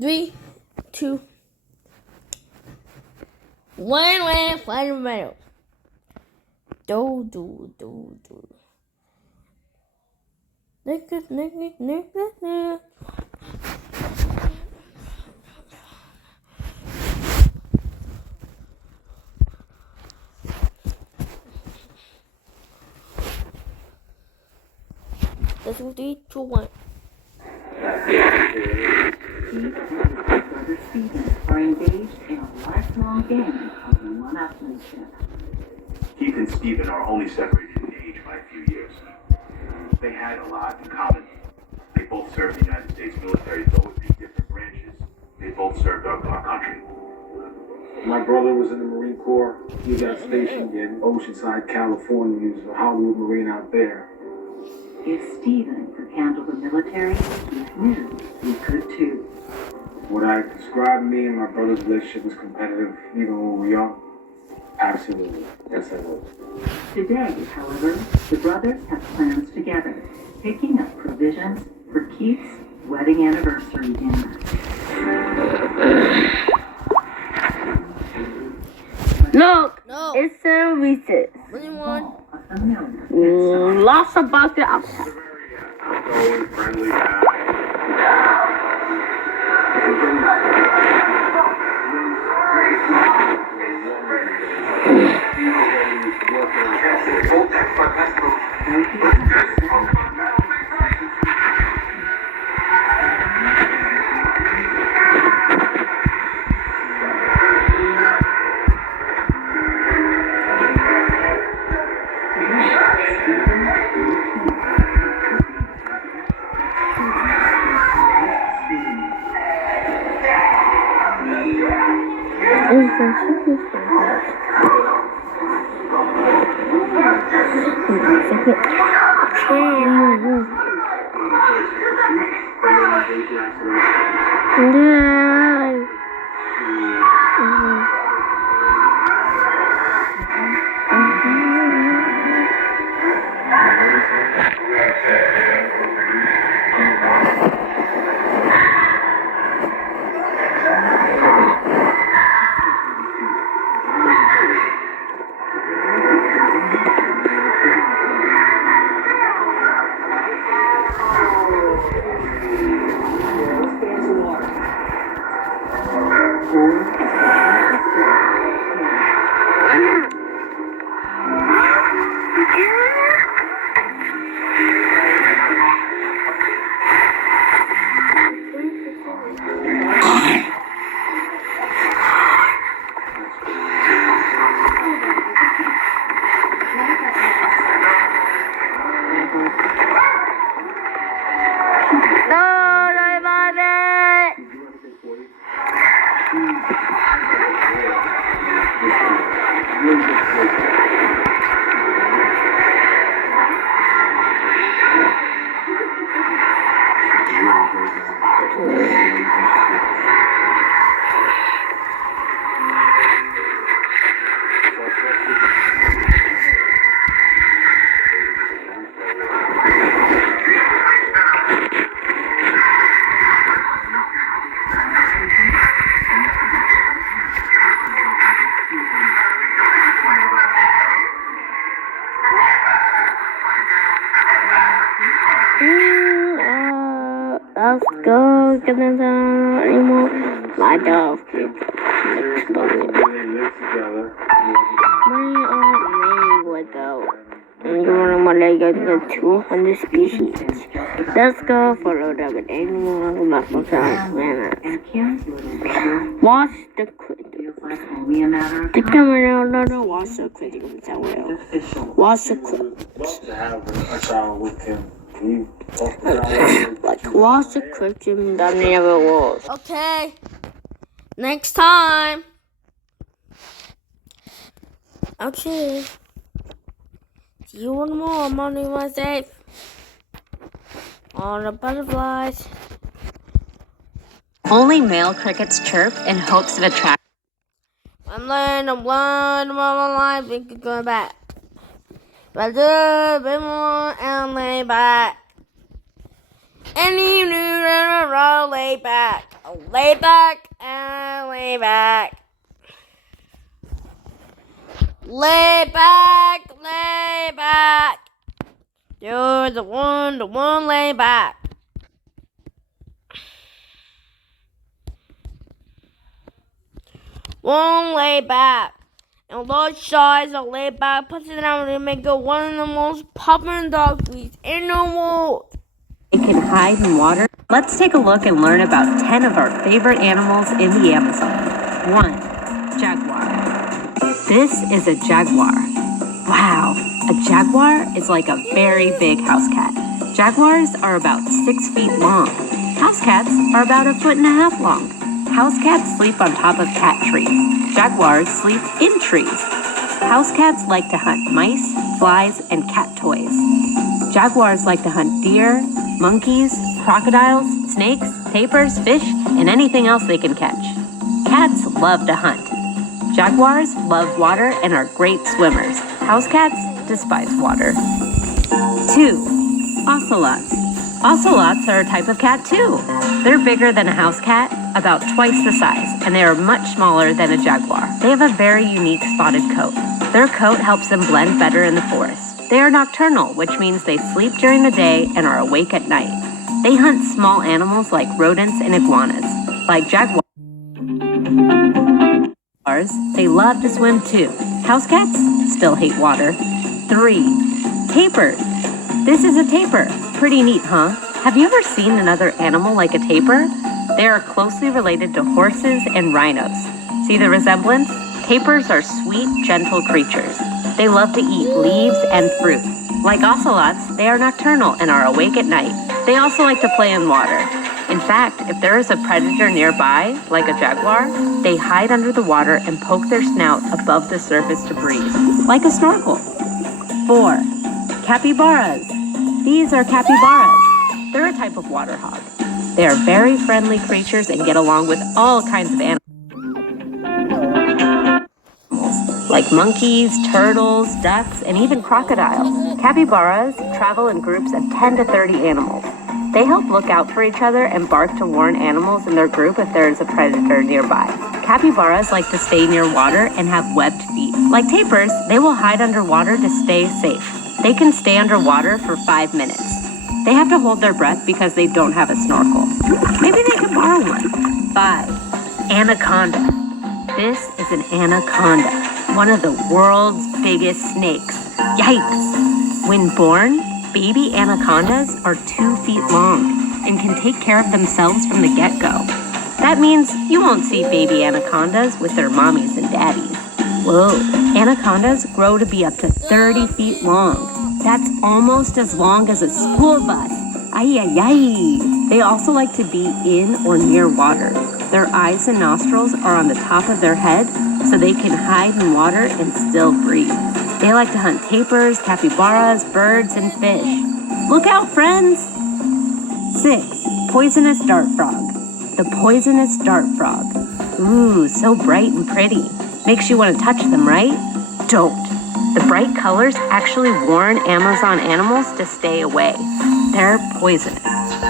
3, 2, 1. Fire metal. Do. Nick. Let's go 3, 2, 1. Stevens are engaged in a lifelong game of one-upmanship. Keith and Stephen are only separated in age by a few years. They had a lot in common. They both served the United States military, though with the different branches. They both served our country. My brother was in the Marine Corps. He got stationed in Oceanside, California. He was a Hollywood Marine out there. If Stephen could handle the military, Keith knew he could too. Would I describe me and my brother's relationship as competitive even when we were young? Absolutely. Yes, I would. Today, however, the brothers have plans together, picking up provisions for Keith's wedding anniversary dinner. Look, No. it's a recess. Anyone? Lots of bucket outside. Outgoing, friendly guy. Let's go get them anymore. My dog. They live together. Money on me would go. And you want my leg to 200 species. Let's go follow the animal left on time. And Kim's little brother Watch the critical. feels like only a matter of The time. camera, no, watch the critical. Official. Watch the We would love to have a child with him. He walked around like watch the curriculum that never was. Okay. Next time. Okay. See you one more. Money was safe. All the butterflies. Only male crickets chirp in hopes of attracting. I'm laying a blind mama life. We could go back. But a bit more and lay back. And you knew that I lay back. Lay back and lay back. Lay back, lay back. You're the one lay back. One lay back. And large size of lay back puts it down to make it one of the most popular dog breeds in the world. They can hide in water. Let's take a look and learn about 10 of our favorite animals in the Amazon. 1. Jaguar. This is a jaguar. Wow, a jaguar is like a very big house cat. Jaguars are about 6 feet long. House cats are about 1.5 feet long. House cats sleep on top of cat trees. Jaguars sleep in trees. House cats like to hunt mice, flies, and cat toys. Jaguars like to hunt deer, monkeys, crocodiles, snakes, tapirs, fish, and anything else they can catch. Cats love to hunt. Jaguars love water and are great swimmers. House cats despise water. 2. Ocelots. Ocelots are a type of cat too. They're bigger than a house cat, about twice the size, and they are much smaller than a jaguar. They have a very unique spotted coat. Their coat helps them blend better in the forest. They are nocturnal, which means they sleep during the day and are awake at night. They hunt small animals like rodents and iguanas. Like jaguars, they love to swim too. House cats still hate water. 3. Tapers. This is a tapir. Pretty neat, huh? Have you ever seen another animal like a tapir? They are closely related to horses and rhinos. See the resemblance? Tapirs are sweet, gentle creatures. They love to eat leaves and fruit. Like ocelots, they are nocturnal and are awake at night. They also like to play in water. In fact, if there is a predator nearby, like a jaguar, they hide under the water and poke their snout above the surface to breathe, like a snorkel. 4. Capybaras. These are capybaras. They're a type of water hog. They are very friendly creatures and get along with all kinds of animals, like monkeys, turtles, ducks, and even crocodiles. Capybaras travel in groups of 10 to 30 animals. They help look out for each other and bark to warn animals in their group if there is a predator nearby. Capybaras like to stay near water and have webbed feet. Like tapirs, they will hide underwater to stay safe. They can stay underwater for 5 minutes. They have to hold their breath because they don't have a snorkel. Maybe they can borrow one. 5. Anaconda. This is an anaconda, one of the world's biggest snakes. Yikes! When born, baby anacondas are 2 feet long and can take care of themselves from the get-go. That means you won't see baby anacondas with their mommies and daddies. Whoa, anacondas grow to be up to 30 feet long. That's almost as long as a school bus. Ay, ay, ay. They also like to be in or near water. Their eyes and nostrils are on the top of their head, so they can hide in water and still breathe. They like to hunt tapirs, capybaras, birds, and fish. Look out, friends! 6. Poisonous dart frog. The poisonous dart frog. Ooh, so bright and pretty. Makes you want to touch them, right? Don't. The bright colors actually warn Amazon animals to stay away. They're poisonous.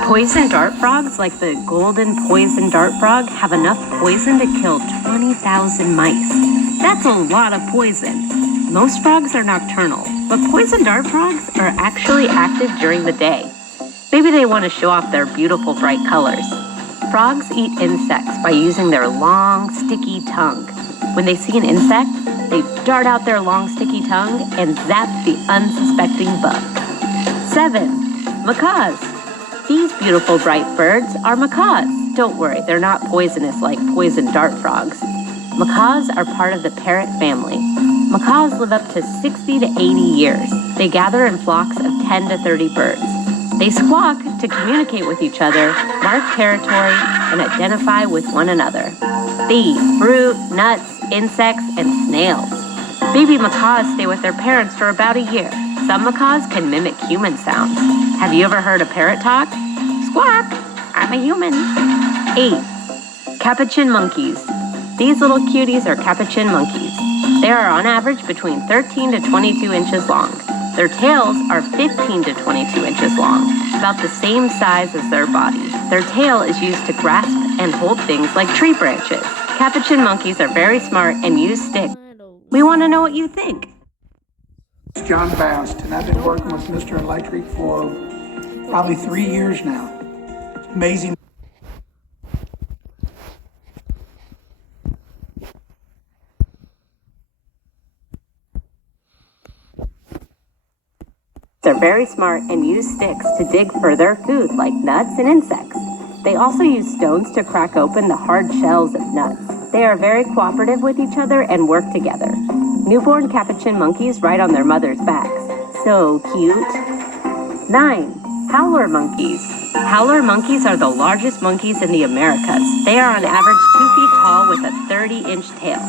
Poison dart frogs, like the golden poison dart frog, have enough poison to kill 20,000 mice. That's a lot of poison. Most frogs are nocturnal, but poison dart frogs are actually active during the day. Maybe they want to show off their beautiful bright colors. Frogs eat insects by using their long, sticky tongue. When they see an insect, they dart out their long, sticky tongue and zap the unsuspecting bug. 7. Macaws. These beautiful bright birds are macaws. Don't worry, they're not poisonous like poison dart frogs. Macaws are part of the parrot family. Macaws live up to 60 to 80 years. They gather in flocks of 10 to 30 birds. They squawk to communicate with each other, mark territory, and identify with one another. They eat fruit, nuts, insects, and snails. Baby macaws stay with their parents for about a year. Some macaws can mimic human sounds. Have you ever heard a parrot talk? Squawk! I'm a human. 8. Capuchin monkeys. These little cuties are capuchin monkeys. They are on average between 13 to 22 inches long. Their tails are 15 to 22 inches long. about the same size as their body. Their tail is used to grasp and hold things like tree branches. Capuchin monkeys are very smart and use sticks. We want to know what you think. It's John Bast, and I've been working with Mr. Electric for probably 3 years now. It's amazing. They're very smart and use sticks to dig for their food like nuts and insects. They also use stones to crack open the hard shells of nuts. They are very cooperative with each other and work together. Newborn capuchin monkeys ride on their mother's backs. So cute. 9. Howler monkeys. Howler monkeys are the largest monkeys in the Americas. They are on average 2 feet tall with a 30-inch tail.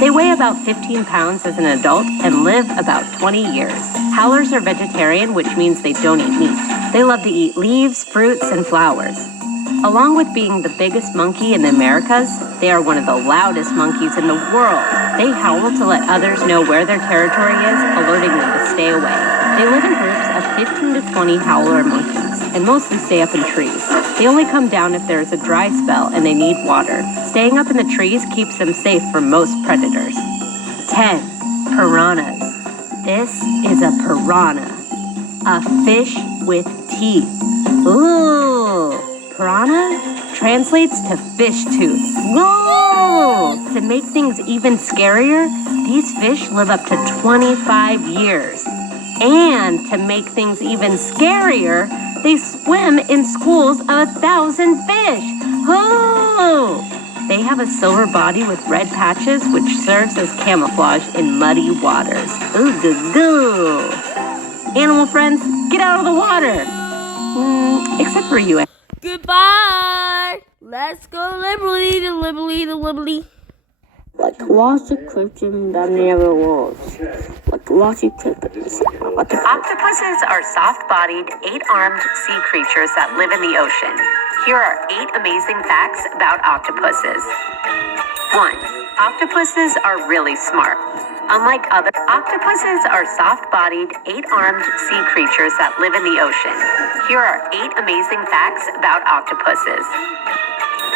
They weigh about 15 pounds as an adult and live about 20 years. Howlers are vegetarian, which means they don't eat meat. They love to eat leaves, fruits, and flowers. Along with being the biggest monkey in the Americas, they are one of the loudest monkeys in the world. They howl to let others know where their territory is, alerting them to stay away. They live in groups of 15 to 20 howler monkeys and mostly stay up in trees. They only come down if there is a dry spell and they need water. Staying up in the trees keeps them safe from most predators. 10. Piranhas. This is a piranha, a fish with teeth. Ooh! Piranha translates to fish tooth. Whoa! To make things even scarier, these fish live up to 25 years. And to make things even scarier, they swim in schools of 1,000 fish. Oh! They have a silver body with red patches, which serves as camouflage in muddy waters. Ooh, goo goo! Animal friends, get out of the water! Except for you. Goodbye. Let's go liberally to liberally to liberally. Like lots of Christian that never was. Like lots of Christians. Octopuses are soft-bodied, 8-armed sea creatures that live in the ocean. Here are 8 amazing facts about octopuses. 1. Octopuses are really smart. Unlike other octopuses are soft-bodied, 8-armed sea creatures that live in the ocean. Here are 8 amazing facts about octopuses.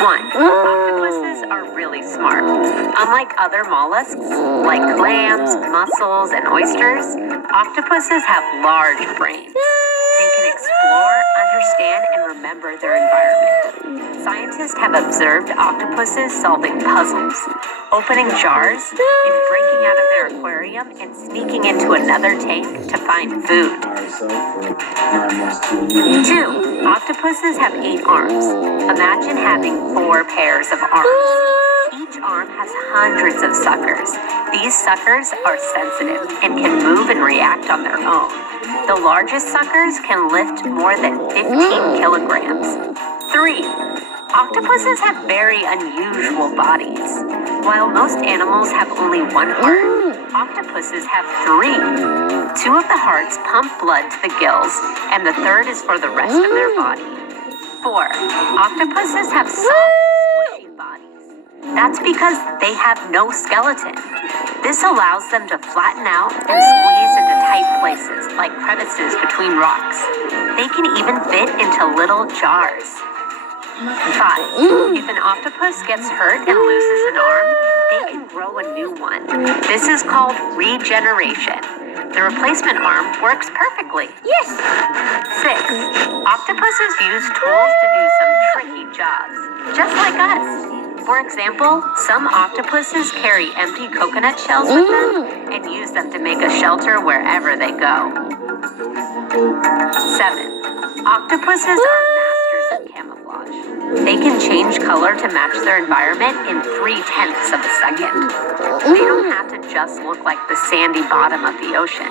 1. Octopuses are really smart. Unlike other mollusks, like clams, mussels, and oysters, octopuses have large brains. They can explore, understand, and remember their environment. Scientists have observed octopuses solving puzzles, opening jars, and breaking out of their aquarium and sneaking into another tank to find food. 2. Octopuses have 8 arms. Imagine having 4 pairs of arms. Each arm has hundreds of suckers. These suckers are sensitive and can move and react on their own. The largest suckers can lift more than 15 kilograms. 3. Octopuses have very unusual bodies. While most animals have only 1 heart, octopuses have 3. 2 of the hearts pump blood to the gills, and the third is for the rest of their body. 4. Octopuses have soft, squishy bodies. That's because they have no skeleton. This allows them to flatten out and squeeze into tight places, like crevices between rocks. They can even fit into little jars. 5. If an octopus gets hurt and loses an arm, they can grow a new one. This is called regeneration. The replacement arm works perfectly. Yes! 6. Octopuses use tools to do some tricky jobs, just like us. For example, some octopuses carry empty coconut shells with them and use them to make a shelter wherever they go. 7. Octopuses are masters of camouflage. They can change color to match their environment in 0.3 of a second. They don't have to just look like the sandy bottom of the ocean.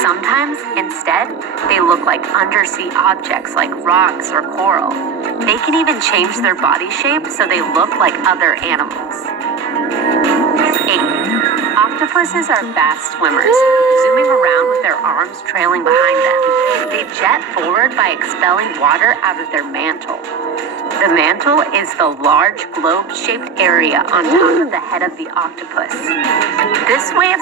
Sometimes, instead, they look like undersea objects like rocks or coral. They can even change their body shape so they look like other animals. 8. Octopuses are fast swimmers, zooming around with their arms trailing behind them. They jet forward by expelling water out of their mantle. The mantle is the large globe-shaped area on top of the head of the octopus. This way of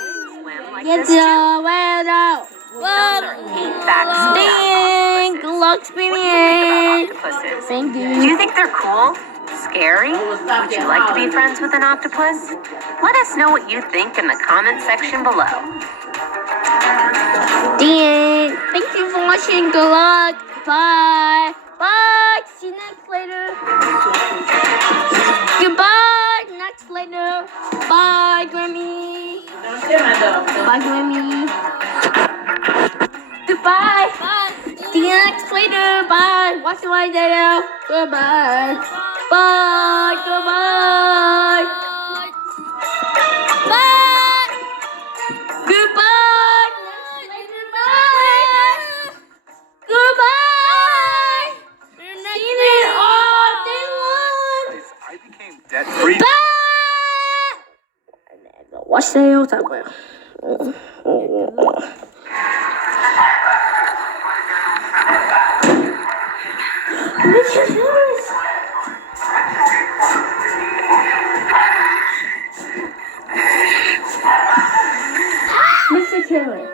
swimming swim like Get this too. your way out. Those are 8 facts about Dang, good luck, Spinny. octopuses. Thank Do you. you think they're cool? Scary? Would you like to be friends with an octopus? Let us know what you think in the comment section below. Dang, thank you for watching. Good luck. Bye. Bye. See you next later. Goodbye. Next later. Bye, Grammy. Bye, Grammy. Goodbye. Bye. See you next later. Bye. Watch my video. Goodbye. Bye. Goodbye. Bye. Goodbye. Next later. Bye. Goodbye. See you all day long. I became debt-free. Bye. Watch the whole time. Mr. Killer.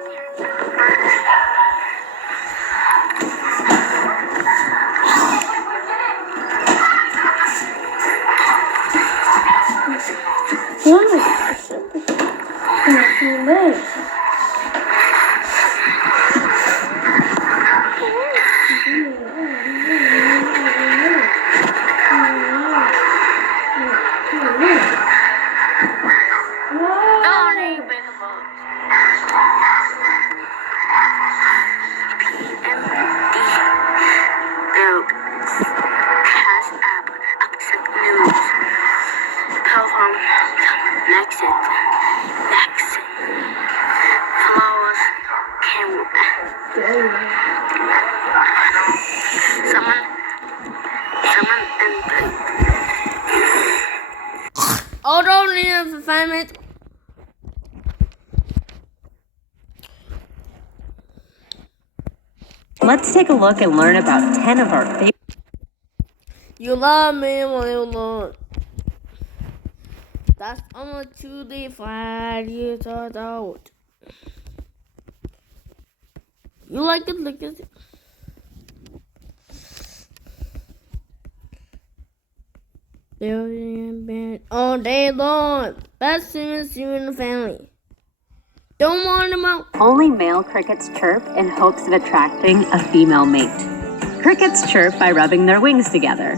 Hold on here for 5 minutes. Let's take a look and learn about 10 of our favorite. You love me, what you love. That's almost 25 years old. You like it, look at it. Been all day long. Best things you in the family. Don't want them out. Only male crickets chirp in hopes of attracting a female mate. Crickets chirp by rubbing their wings together.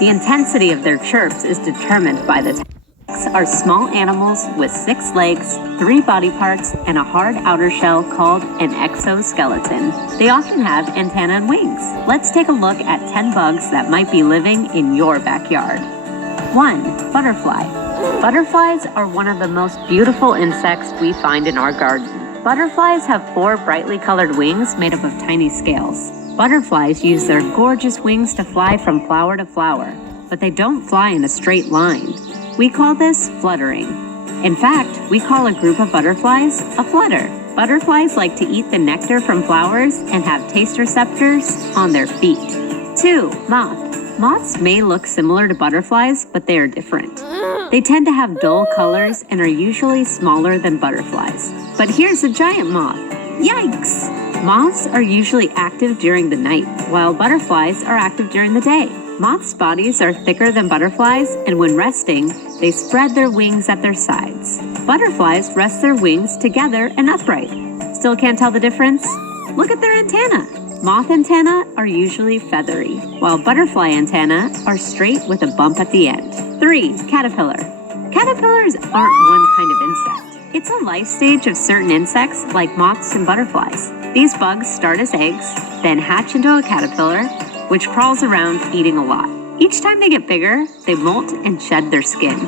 The intensity of their chirps is determined by the types are small animals with 6 legs, 3 body parts, and a hard outer shell called an exoskeleton. They often have antennae and wings. Let's take a look at 10 bugs that might be living in your backyard. 1. Butterfly. Butterflies are one of the most beautiful insects we find in our garden. Butterflies have 4 brightly colored wings made up of tiny scales. Butterflies use their gorgeous wings to fly from flower to flower, but they don't fly in a straight line. We call this fluttering. In fact, we call a group of butterflies a flutter. Butterflies like to eat the nectar from flowers and have taste receptors on their feet. 2. Moth. Moths may look similar to butterflies, but they are different. They tend to have dull colors and are usually smaller than butterflies. But here's a giant moth. Yikes! Moths are usually active during the night, while butterflies are active during the day. Moths' bodies are thicker than butterflies, and when resting, they spread their wings at their sides. Butterflies rest their wings together and upright. Still can't tell the difference? Look at their antennae. Moth antennae are usually feathery, while butterfly antennae are straight with a bump at the end. 3. Caterpillar. Caterpillars aren't one kind of insect. It's a life stage of certain insects like moths and butterflies. These bugs start as eggs, then hatch into a caterpillar, which crawls around eating a lot. Each time they get bigger, they molt and shed their skin.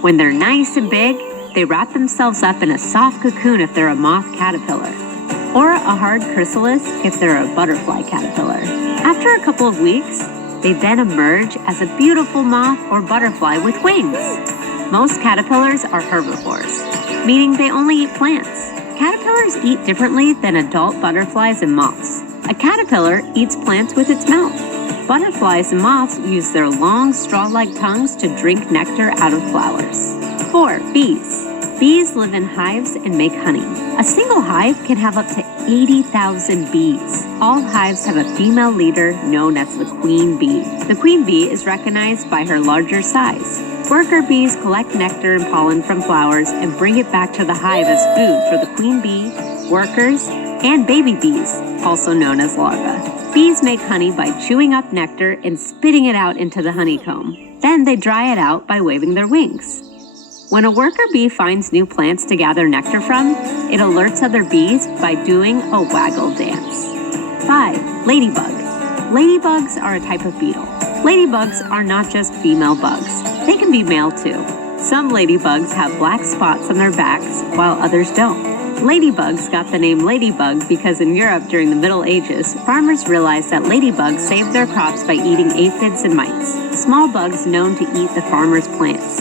When they're nice and big, they wrap themselves up in a soft cocoon if they're a moth caterpillar, or a hard chrysalis if they're a butterfly caterpillar. After a couple of weeks, they then emerge as a beautiful moth or butterfly with wings. Most caterpillars are herbivores, meaning they only eat plants. Caterpillars eat differently than adult butterflies and moths. A caterpillar eats plants with its mouth. Butterflies and moths use their long straw-like tongues to drink nectar out of flowers. 4. Bees. Bees live in hives and make honey. A single hive can have up to 80,000 bees. All hives have a female leader known as the queen bee. The queen bee is recognized by her larger size. Worker bees collect nectar and pollen from flowers and bring it back to the hive as food for the queen bee, workers, and baby bees, also known as larvae. Bees make honey by chewing up nectar and spitting it out into the honeycomb. Then they dry it out by waving their wings. When a worker bee finds new plants to gather nectar from, it alerts other bees by doing a waggle dance. 5. Ladybug. Ladybugs are a type of beetle. Ladybugs are not just female bugs. They can be male too. Some ladybugs have black spots on their backs, while others don't. Ladybugs got the name ladybug because in Europe during the Middle Ages, farmers realized that ladybugs saved their crops by eating aphids and mites, small bugs known to eat the farmers' plants.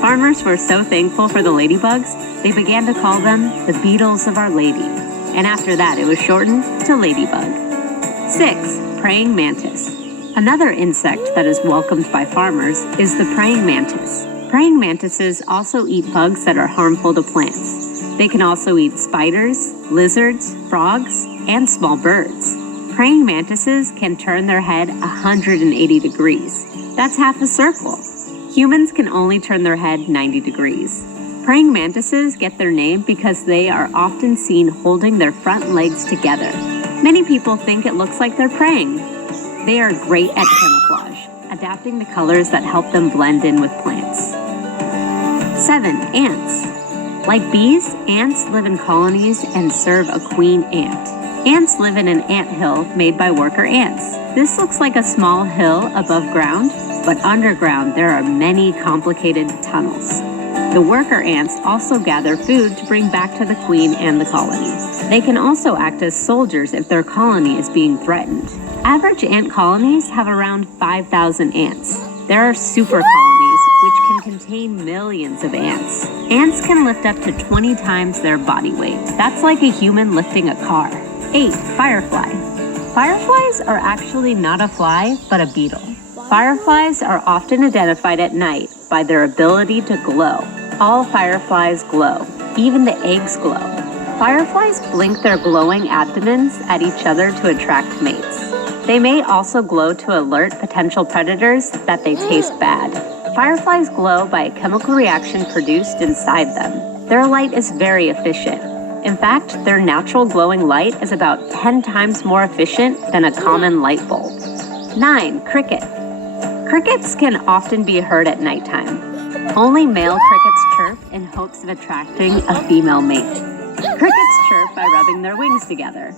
Farmers were so thankful for the ladybugs, they began to call them the beetles of Our Lady. And after that, it was shortened to ladybug. 6. Praying mantis. Another insect that is welcomed by farmers is the praying mantis. Praying mantises also eat bugs that are harmful to plants. They can also eat spiders, lizards, frogs, and small birds. Praying mantises can turn their head 180 degrees. That's half a circle. Humans can only turn their head 90 degrees. Praying mantises get their name because they are often seen holding their front legs together. Many people think it looks like they're praying. They are great at camouflage, adapting the colors that help them blend in with plants. 7. Ants. Like bees, ants live in colonies and serve a queen ant. Ants live in an anthill made by worker ants. This looks like a small hill above ground, but underground there are many complicated tunnels. The worker ants also gather food to bring back to the queen and the colony. They can also act as soldiers if their colony is being threatened. Average ant colonies have around 5,000 ants. There are super colonies, which can contain millions of ants. Ants can lift up to 20 times their body weight. That's like a human lifting a car. 8. Firefly. Fireflies are actually not a fly, but a beetle. Fireflies are often identified at night by their ability to glow. All fireflies glow. Even the eggs glow. Fireflies blink their glowing abdomens at each other to attract mates. They may also glow to alert potential predators that they taste bad. Fireflies glow by a chemical reaction produced inside them. Their light is very efficient. In fact, their natural glowing light is about 10 times more efficient than a common light bulb. 9. Cricket. Crickets can often be heard at nighttime. Only male crickets chirp in hopes of attracting a female mate. Crickets chirp by rubbing their wings together.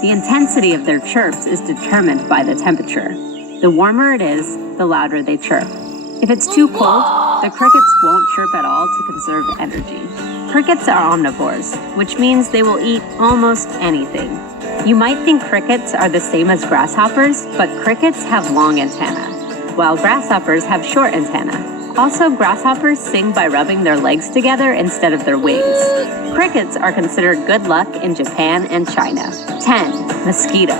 The intensity of their chirps is determined by the temperature. The warmer it is, the louder they chirp. If it's too cold, the crickets won't chirp at all to conserve energy. Crickets are omnivores, which means they will eat almost anything. You might think crickets are the same as grasshoppers, but crickets have long antennae, while grasshoppers have short antennae. Also, grasshoppers sing by rubbing their legs together instead of their wings. Crickets are considered good luck in Japan and China. 10. Mosquito.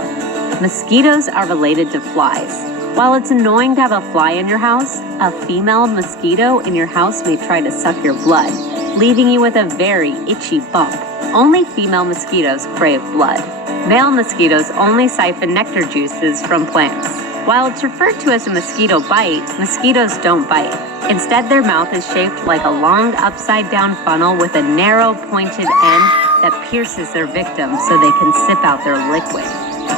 Mosquitoes are related to flies. While it's annoying to have a fly in your house, a female mosquito in your house may try to suck your blood, leaving you with a very itchy bump. Only female mosquitoes crave blood. Male mosquitoes only siphon nectar juices from plants. While it's referred to as a mosquito bite, mosquitoes don't bite. Instead, their mouth is shaped like a long upside-down funnel with a narrow, pointed end that pierces their victim so they can sip out their liquid.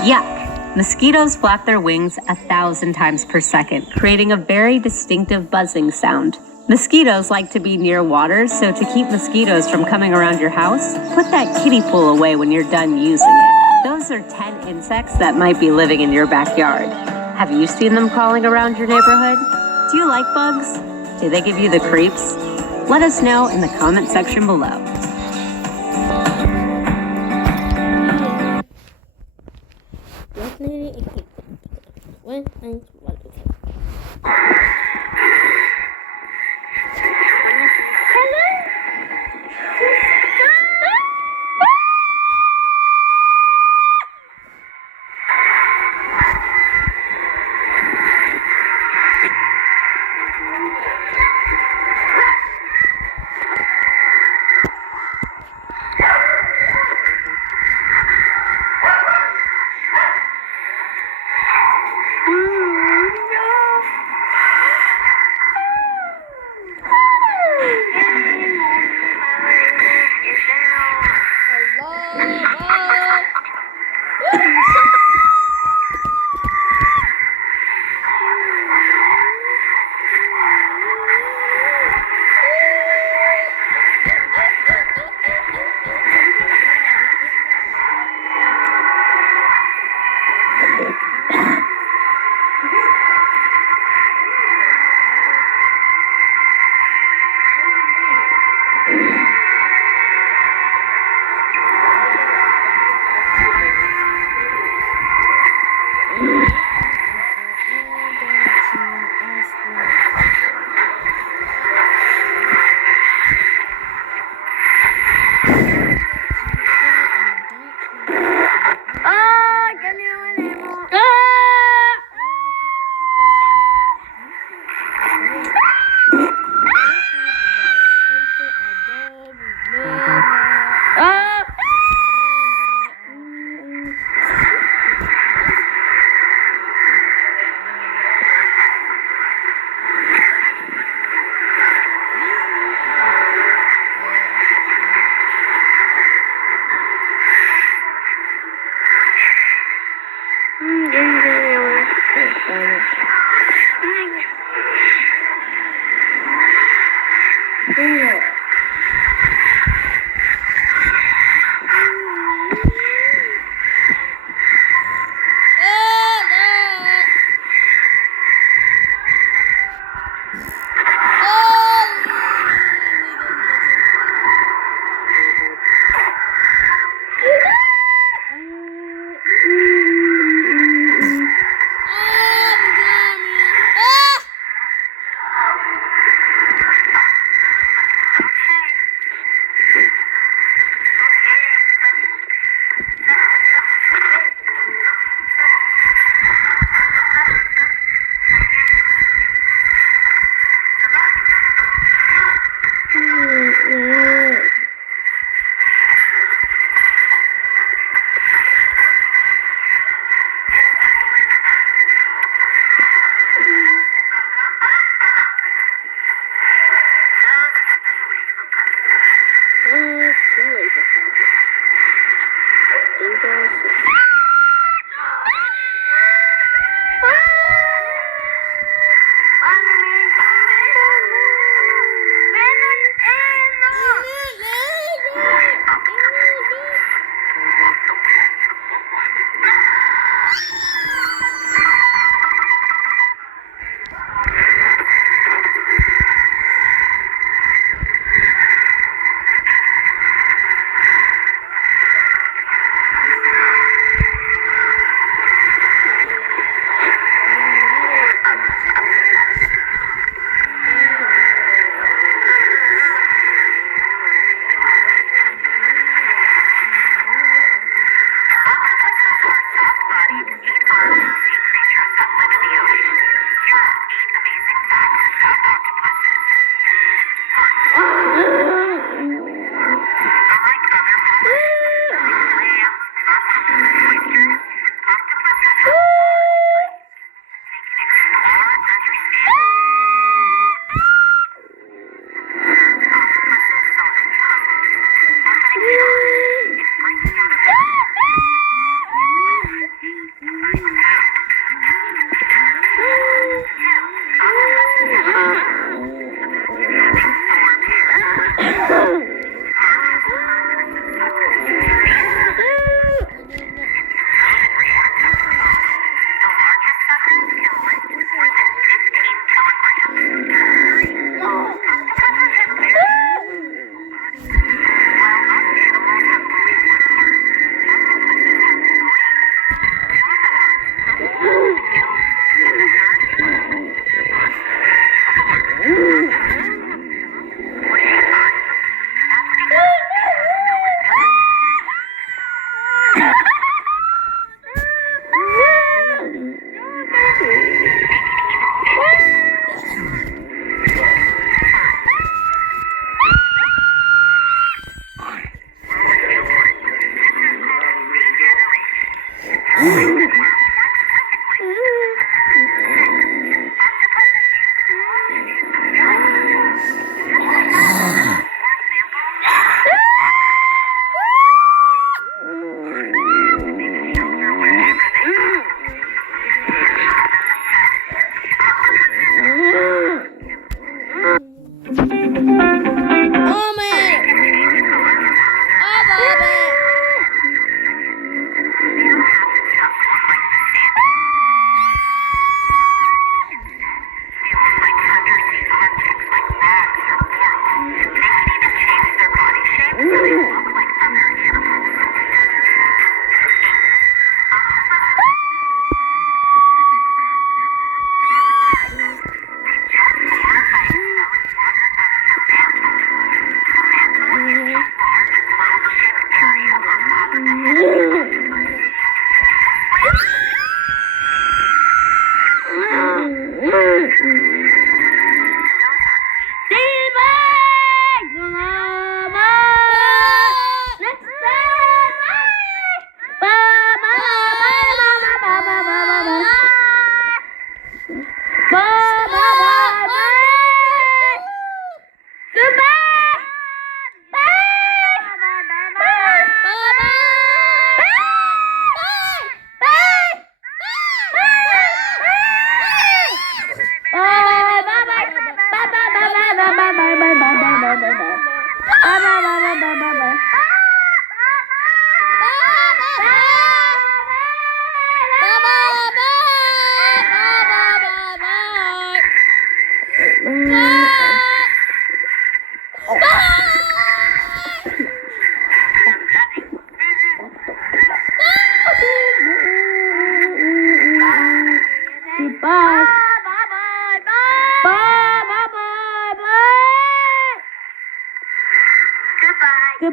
Yuck! Mosquitoes flap their wings 1,000 times per second, creating a very distinctive buzzing sound. Mosquitoes like to be near water, so to keep mosquitoes from coming around your house, put that kiddie pool away when you're done using it. Those are 10 insects that might be living in your backyard. Have you seen them crawling around your neighborhood? Do you like bugs? Do they give you the creeps? Let us know in the comment section below.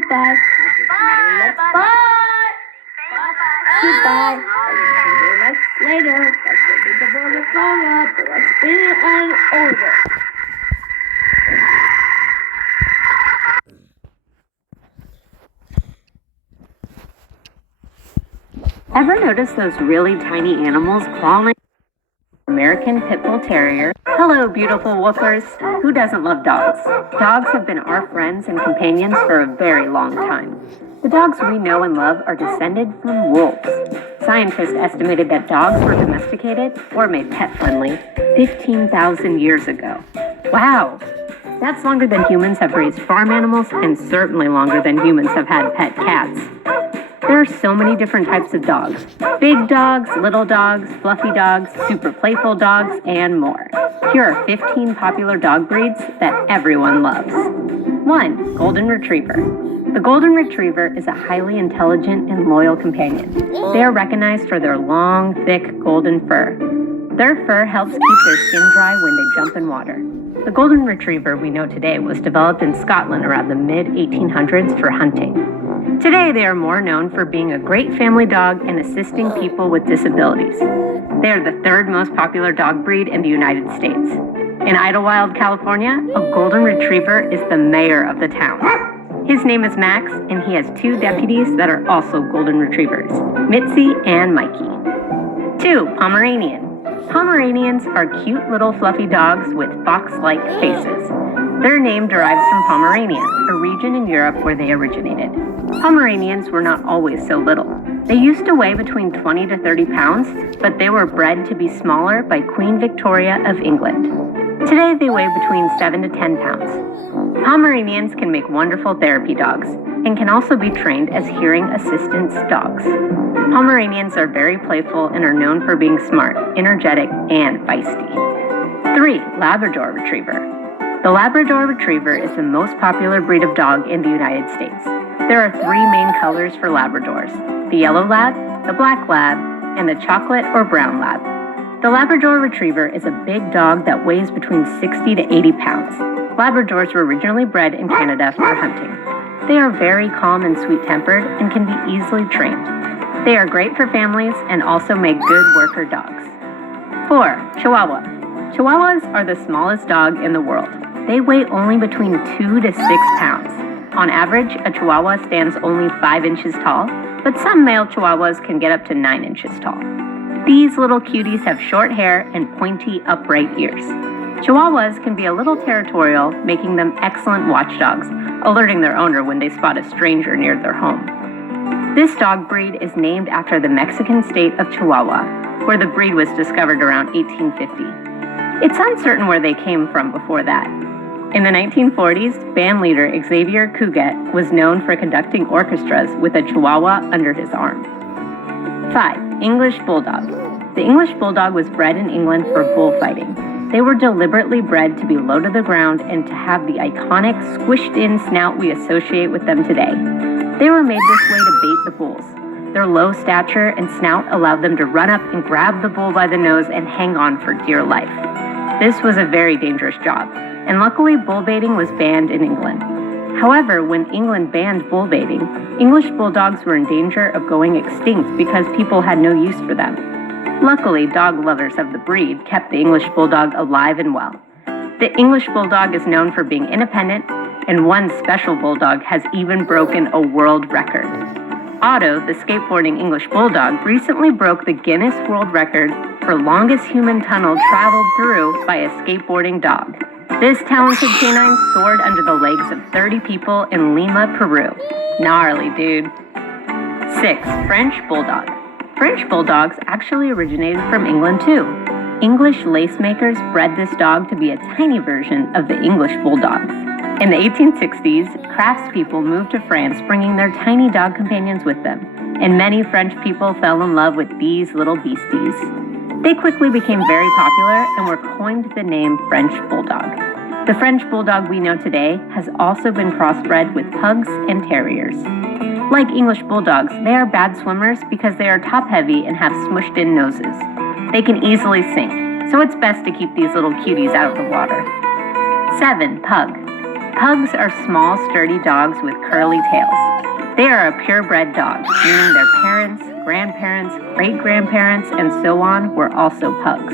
Goodbye. Bye. Goodbye. Let's later. Let's get the burger phone up. Let's spin it and over. Ever notice those really tiny animals crawling? American Pit Bull Terrier. Hello, beautiful woofers. Who doesn't love dogs? Dogs have been our friends and companions for a very long time. The dogs we know and love are descended from wolves. Scientists estimated that dogs were domesticated or made pet-friendly 15,000 years ago. Wow! That's longer than humans have raised farm animals and certainly longer than humans have had pet cats. There are so many different types of dogs. Big dogs, little dogs, fluffy dogs, super playful dogs, and more. Here are 15 popular dog breeds that everyone loves. 1. Golden Retriever. The Golden Retriever is a highly intelligent and loyal companion. They are recognized for their long, thick, golden fur. Their fur helps keep their skin dry when they jump in water. The Golden Retriever we know today was developed in Scotland around the mid-1800s for hunting. Today, they are more known for being a great family dog and assisting people with disabilities. They are the third most popular dog breed in the United States. In Idlewild, California, a Golden Retriever is the mayor of the town. His name is Max, and he has 2 deputies that are also Golden Retrievers, Mitzi and Mikey. 2. Pomeranian. Pomeranians are cute little fluffy dogs with fox-like faces. Their name derives from Pomerania, a region in Europe where they originated. Pomeranians were not always so little. They used to weigh between 20 to 30 pounds, but they were bred to be smaller by Queen Victoria of England. Today they weigh between 7 to 10 pounds. Pomeranians can make wonderful therapy dogs and can also be trained as hearing assistance dogs. Pomeranians are very playful and are known for being smart, energetic, and feisty. 3. Labrador Retriever. The Labrador Retriever is the most popular breed of dog in the United States. There are 3 main colors for Labradors: the yellow lab, the black lab, and the chocolate or brown lab. The Labrador Retriever is a big dog that weighs between 60 to 80 pounds. Labradors were originally bred in Canada for hunting. They are very calm and sweet-tempered and can be easily trained. They are great for families and also make good worker dogs. 4. Chihuahua. Chihuahuas are the smallest dog in the world. They weigh only between 2 to 6 pounds. On average, a Chihuahua stands only 5 inches tall, but some male Chihuahuas can get up to 9 inches tall. These little cuties have short hair and pointy, upright ears. Chihuahuas can be a little territorial, making them excellent watchdogs, alerting their owner when they spot a stranger near their home. This dog breed is named after the Mexican state of Chihuahua, where the breed was discovered around 1850. It's uncertain where they came from before that. In the 1940s, band leader Xavier Cugat was known for conducting orchestras with a Chihuahua under his arm. 5. English Bulldog. The English Bulldog was bred in England for bullfighting. They were deliberately bred to be low to the ground and to have the iconic squished-in snout we associate with them today. They were made this way to bait the bulls. Their low stature and snout allowed them to run up and grab the bull by the nose and hang on for dear life. This was a very dangerous job, and luckily bull baiting was banned in England. However, when England banned bull baiting, English bulldogs were in danger of going extinct because people had no use for them. Luckily, dog lovers of the breed kept the English Bulldog alive and well. The English Bulldog is known for being independent, and one special bulldog has even broken a world record. Otto, the skateboarding English Bulldog, recently broke the Guinness World Record for longest human tunnel traveled through by a skateboarding dog. This talented canine soared under the legs of 30 people in Lima, Peru. Gnarly, dude. 6. French Bulldog. French Bulldogs actually originated from England too. English lace makers bred this dog to be a tiny version of the English Bulldog. In the 1860s, craftspeople moved to France bringing their tiny dog companions with them, and many French people fell in love with these little beasties. They quickly became very popular and were coined the name French Bulldog. The French Bulldog we know today has also been crossbred with pugs and terriers. Like English Bulldogs, they are bad swimmers because they are top-heavy and have smushed-in noses. They can easily sink, so it's best to keep these little cuties out of the water. 7. Pug. Pugs are small, sturdy dogs with curly tails. They are a purebred dog, meaning their parents, grandparents, great-grandparents, and so on were also pugs.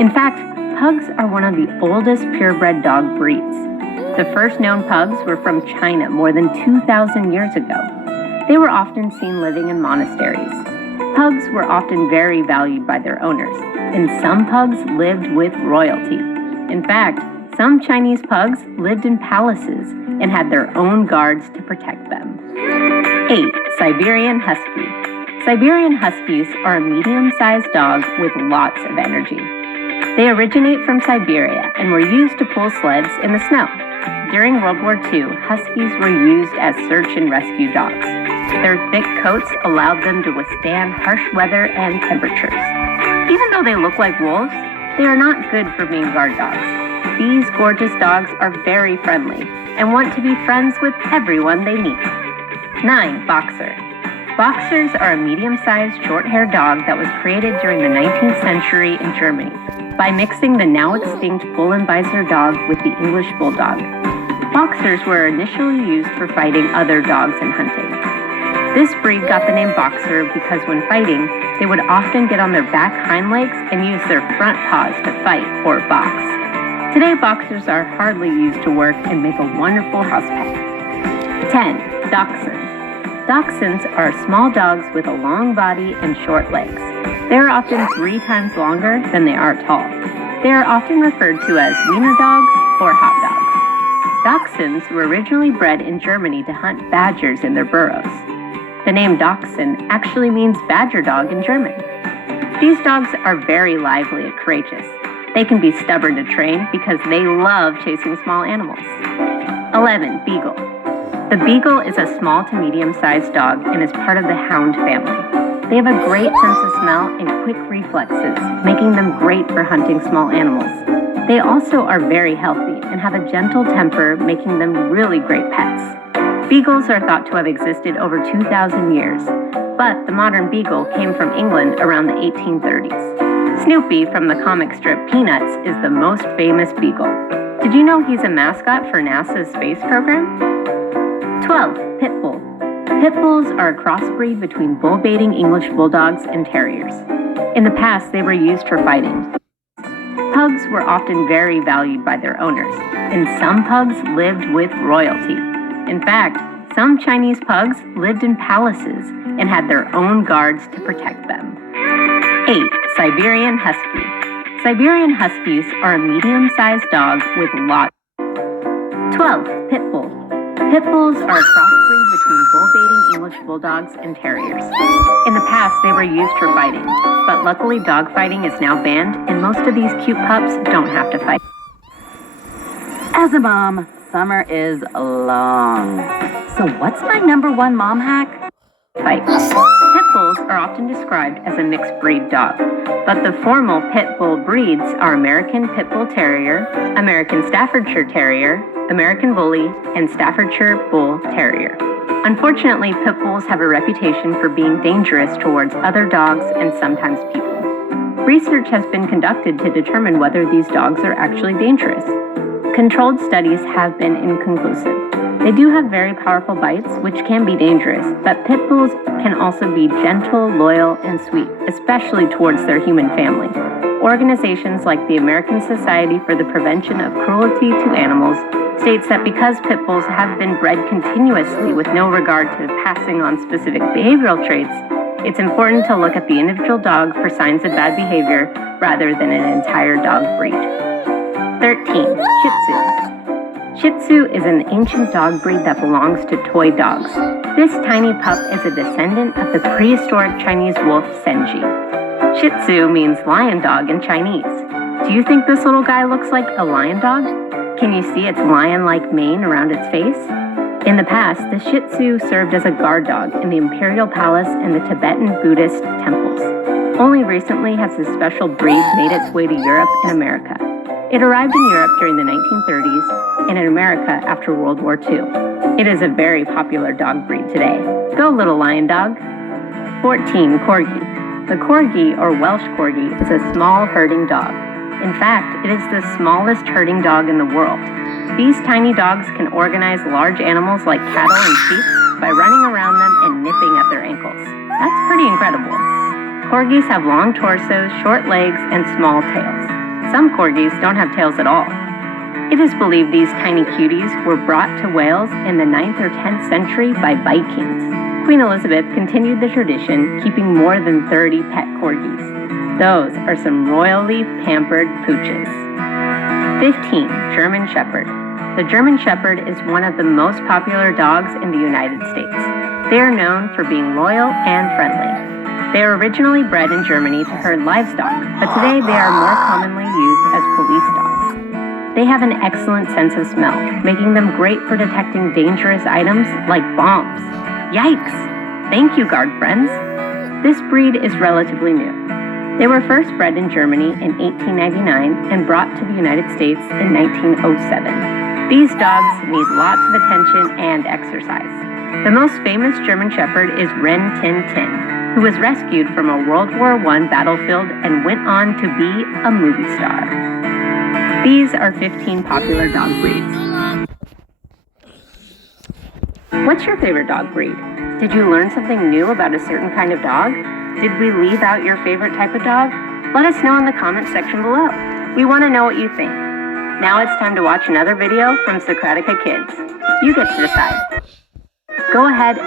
In fact, pugs are one of the oldest purebred dog breeds. The first known pugs were from China more than 2,000 years ago. They were often seen living in monasteries. Pugs were often very valued by their owners, and some pugs lived with royalty. In fact, some Chinese pugs lived in palaces and had their own guards to protect them. 8. Siberian Husky. Siberian Huskies are a medium-sized dog with lots of energy. They originate from Siberia and were used to pull sleds in the snow. During World War II, Huskies were used as search and rescue dogs. Their thick coats allowed them to withstand harsh weather and temperatures. Even though they look like wolves, they are not good for being guard dogs. These gorgeous dogs are very friendly and want to be friends with everyone they meet. 9. Boxer. Boxers are a medium-sized short-haired dog that was created during the 19th century in Germany by mixing the now extinct Bull and Weiser dog with the English Bulldog. Boxers were initially used for fighting other dogs and hunting. This breed got the name Boxer because when fighting, they would often get on their back hind legs and use their front paws to fight or box. Today, Boxers are hardly used to work and make a wonderful house pet. 10. Dachshund. Dachshunds are small dogs with a long body and short legs. They are often 3 times longer than they are tall. They are often referred to as wiener dogs or hot dogs. Dachshunds were originally bred in Germany to hunt badgers in their burrows. The name Dachshund actually means badger dog in German. These dogs are very lively and courageous. They can be stubborn to train because they love chasing small animals. 11. Beagle. The Beagle is a small to medium-sized dog and is part of the hound family. They have a great sense of smell and quick reflexes, making them great for hunting small animals. They also are very healthy and have a gentle temper, making them really great pets. Beagles are thought to have existed over 2,000 years, but the modern Beagle came from England around the 1830s. Snoopy from the comic strip Peanuts is the most famous Beagle. Did you know he's a mascot for NASA's space program? 12. Pit Bull. Pit Bulls are a crossbreed between bull-baiting English Bulldogs and Terriers. In the past, they were used for fighting. Pugs were often very valued by their owners, and some pugs lived with royalty. In fact, some Chinese pugs lived in palaces and had their own guards to protect them. 8. Siberian Husky. Siberian Huskies are a medium-sized dog with lots. 12. Pit Bull. Pit Bulls are a crossbreed between bull-baiting English Bulldogs and Terriers. In the past, they were used for fighting, but luckily dogfighting is now banned, and most of these cute pups don't have to fight. As a mom, summer is long. So what's my #1 mom hack? Pit bulls are often described as a mixed breed dog, but the formal pit bull breeds are American Pit Bull Terrier, American Staffordshire Terrier, American Bully, and Staffordshire Bull Terrier. Unfortunately, pit bulls have a reputation for being dangerous towards other dogs and sometimes people. Research has been conducted to determine whether these dogs are actually dangerous. Controlled studies have been inconclusive. They do have very powerful bites, which can be dangerous, but pit bulls can also be gentle, loyal, and sweet, especially towards their human family. Organizations like the American Society for the Prevention of Cruelty to Animals states that because pit bulls have been bred continuously with no regard to passing on specific behavioral traits, it's important to look at the individual dog for signs of bad behavior rather than an entire dog breed. 13. Shih Tzu. Shih Tzu is an ancient dog breed that belongs to toy dogs. This tiny pup is a descendant of the prehistoric Chinese wolf Senji. Shih Tzu means lion dog in Chinese. Do you think this little guy looks like a lion dog? Can you see its lion-like mane around its face? In the past, the Shih Tzu served as a guard dog in the imperial palace and the Tibetan Buddhist temples. Only recently has this special breed made its way to Europe and America. It arrived in Europe during the 1930s and in America after World War II. It is a very popular dog breed today. Go, little lion dog. 14. Corgi. The Corgi, or Welsh Corgi, is a small herding dog. In fact, it is the smallest herding dog in the world. These tiny dogs can organize large animals like cattle and sheep by running around them and nipping at their ankles. That's pretty incredible. Corgis have long torsos, short legs, and small tails. Some corgis don't have tails at all. It is believed these tiny cuties were brought to Wales in the 9th or 10th century by Vikings. Queen Elizabeth continued the tradition, keeping more than 30 pet corgis. Those are some royally pampered pooches. 15. German Shepherd. The German Shepherd is one of the most popular dogs in the United States. They are known for being loyal and friendly. They were originally bred in Germany to herd livestock, but today they are more commonly used as police dogs. They have an excellent sense of smell, making them great for detecting dangerous items like bombs. Yikes! Thank you, guard friends. This breed is relatively new. They were first bred in Germany in 1899 and brought to the United States in 1907. These dogs need lots of attention and exercise. The most famous German Shepherd is Rin Tin Tin, who was rescued from a World War I battlefield and went on to be a movie star. These are 15 popular dog breeds. What's your favorite dog breed? Did you learn something new about a certain kind of dog? Did we leave out your favorite type of dog? Let us know in the comment section below. We want to know what you think. Now it's time to watch another video from Socratica Kids. You get to decide. Go ahead.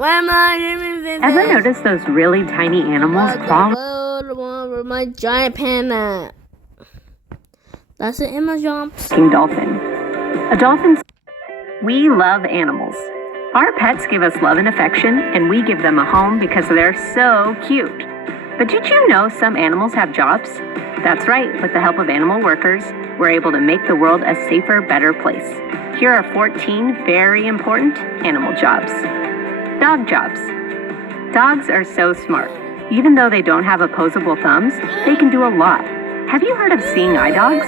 Why am I doing this? Ever notice those really tiny animals crawling? The one with my giant panda. That's an Emma jumps. Dolphin. A dolphin. We love animals. Our pets give us love and affection, and we give them a home because they're so cute. But did you know some animals have jobs? That's right, with the help of animal workers, we're able to make the world a safer, better place. Here are 14 very important animal jobs. Dog jobs. Dogs are so smart. Even though they don't have opposable thumbs, they can do a lot. Have you heard of seeing eye dogs?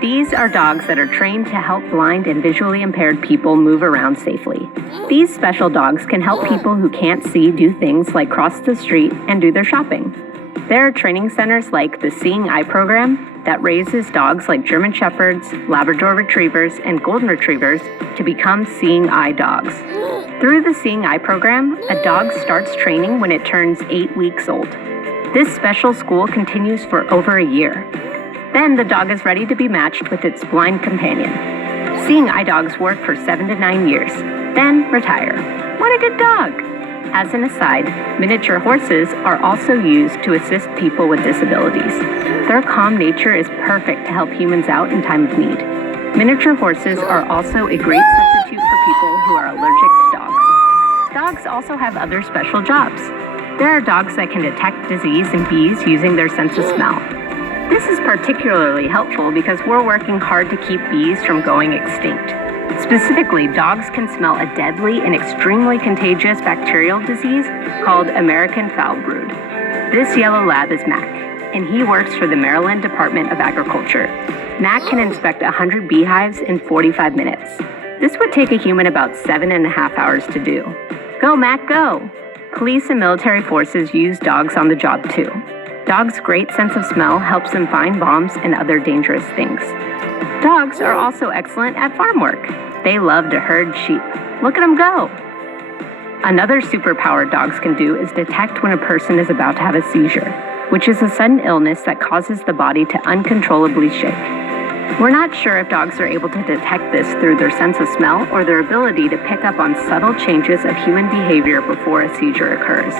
These are dogs that are trained to help blind and visually impaired people move around safely. These special dogs can help people who can't see do things like cross the street and do their shopping. There are training centers like the Seeing Eye program that raises dogs like German Shepherds, Labrador Retrievers, and Golden Retrievers to become Seeing Eye dogs. Through the Seeing Eye program, a dog starts training when it turns 8 weeks old. This special school continues for over a year. Then the dog is ready to be matched with its blind companion. Seeing Eye dogs work for 7 to 9 years, then retire. What a good dog! As an aside, miniature horses are also used to assist people with disabilities. Their calm nature is perfect to help humans out in time of need. Miniature horses are also a great substitute for people who are allergic to dogs. Dogs also have other special jobs. There are dogs that can detect disease in bees using their sense of smell. This is particularly helpful because we're working hard to keep bees from going extinct. Specifically, dogs can smell a deadly and extremely contagious bacterial disease called American foul brood. This yellow lab is Mac, and he works for the Maryland Department of Agriculture. Mac can inspect 100 beehives in 45 minutes. This would take a human about 7.5 hours to do. Go, Mac, go! Police and military forces use dogs on the job too. Dogs' great sense of smell helps them find bombs and other dangerous things. Dogs are also excellent at farm work. They love to herd sheep. Look at them go! Another superpower dogs can do is detect when a person is about to have a seizure, which is a sudden illness that causes the body to uncontrollably shake. We're not sure if dogs are able to detect this through their sense of smell or their ability to pick up on subtle changes of human behavior before a seizure occurs.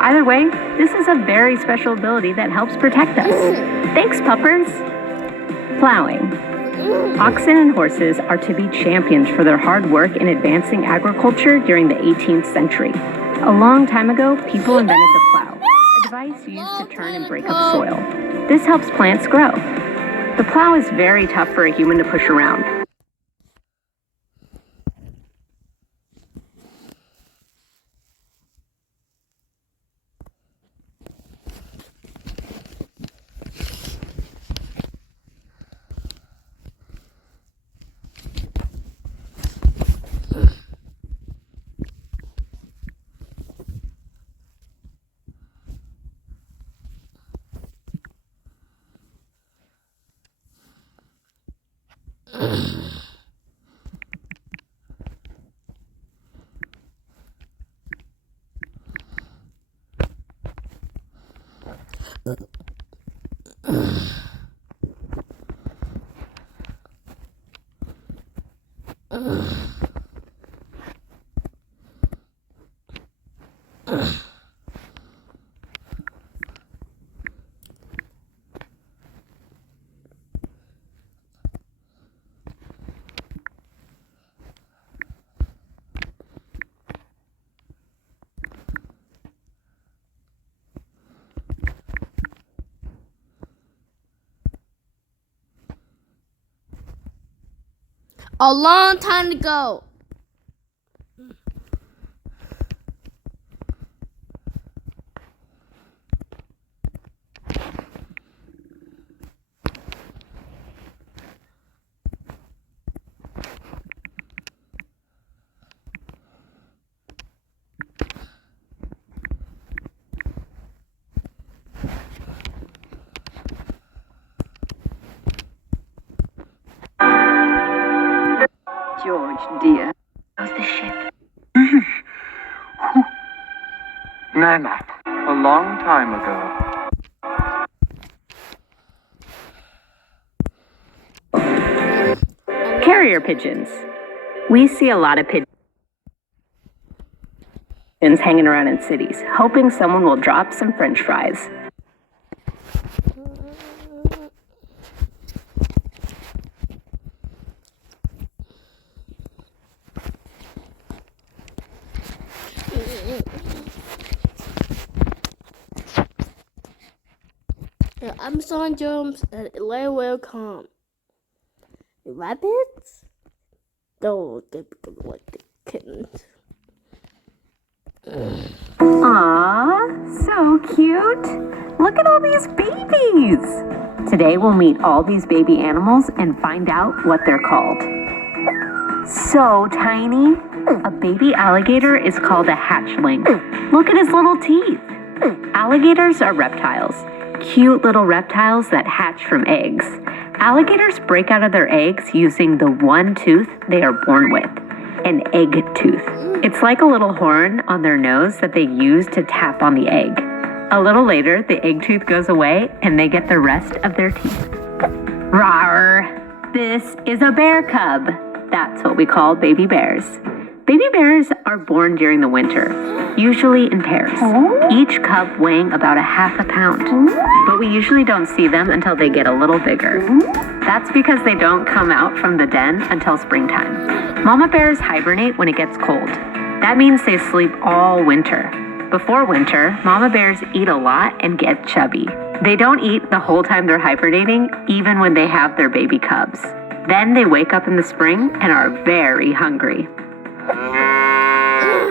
Either way, this is a very special ability that helps protect us. Thanks, puppers! Plowing. Oxen and horses are to be champions for their hard work in advancing agriculture during the 18th century. A long time ago, people invented the plow, a device used to turn and break up soil. This helps plants grow. The plow is very tough for a human to push around. A long time ago. George, dear. How's the ship? Nana, a long time ago. Carrier pigeons. We see a lot of pigeons. hanging around in cities, hoping someone will drop some French fries. Amazon jumps and they will come. The rabbits? Those typical like the kittens. Aww, so cute. Look at all these babies. Today we'll meet all these baby animals and find out what they're called. So tiny. A baby alligator is called a hatchling. Look at his little teeth. Alligators are reptiles. Cute little reptiles that hatch from eggs. Alligators break out of their eggs using the one tooth they are born with, an egg tooth. It's like a little horn on their nose that they use to tap on the egg. A little later, the egg tooth goes away and they get the rest of their teeth. Rawr! This is a bear cub. That's what we call baby bears. Baby bears are born during the winter, usually in pairs, each cub weighing about a half a pound. But we usually don't see them until they get a little bigger. That's because they don't come out from the den until springtime. Mama bears hibernate when it gets cold. That means they sleep all winter. Before winter, mama bears eat a lot and get chubby. They don't eat the whole time they're hibernating, even when they have their baby cubs. Then they wake up in the spring and are very hungry.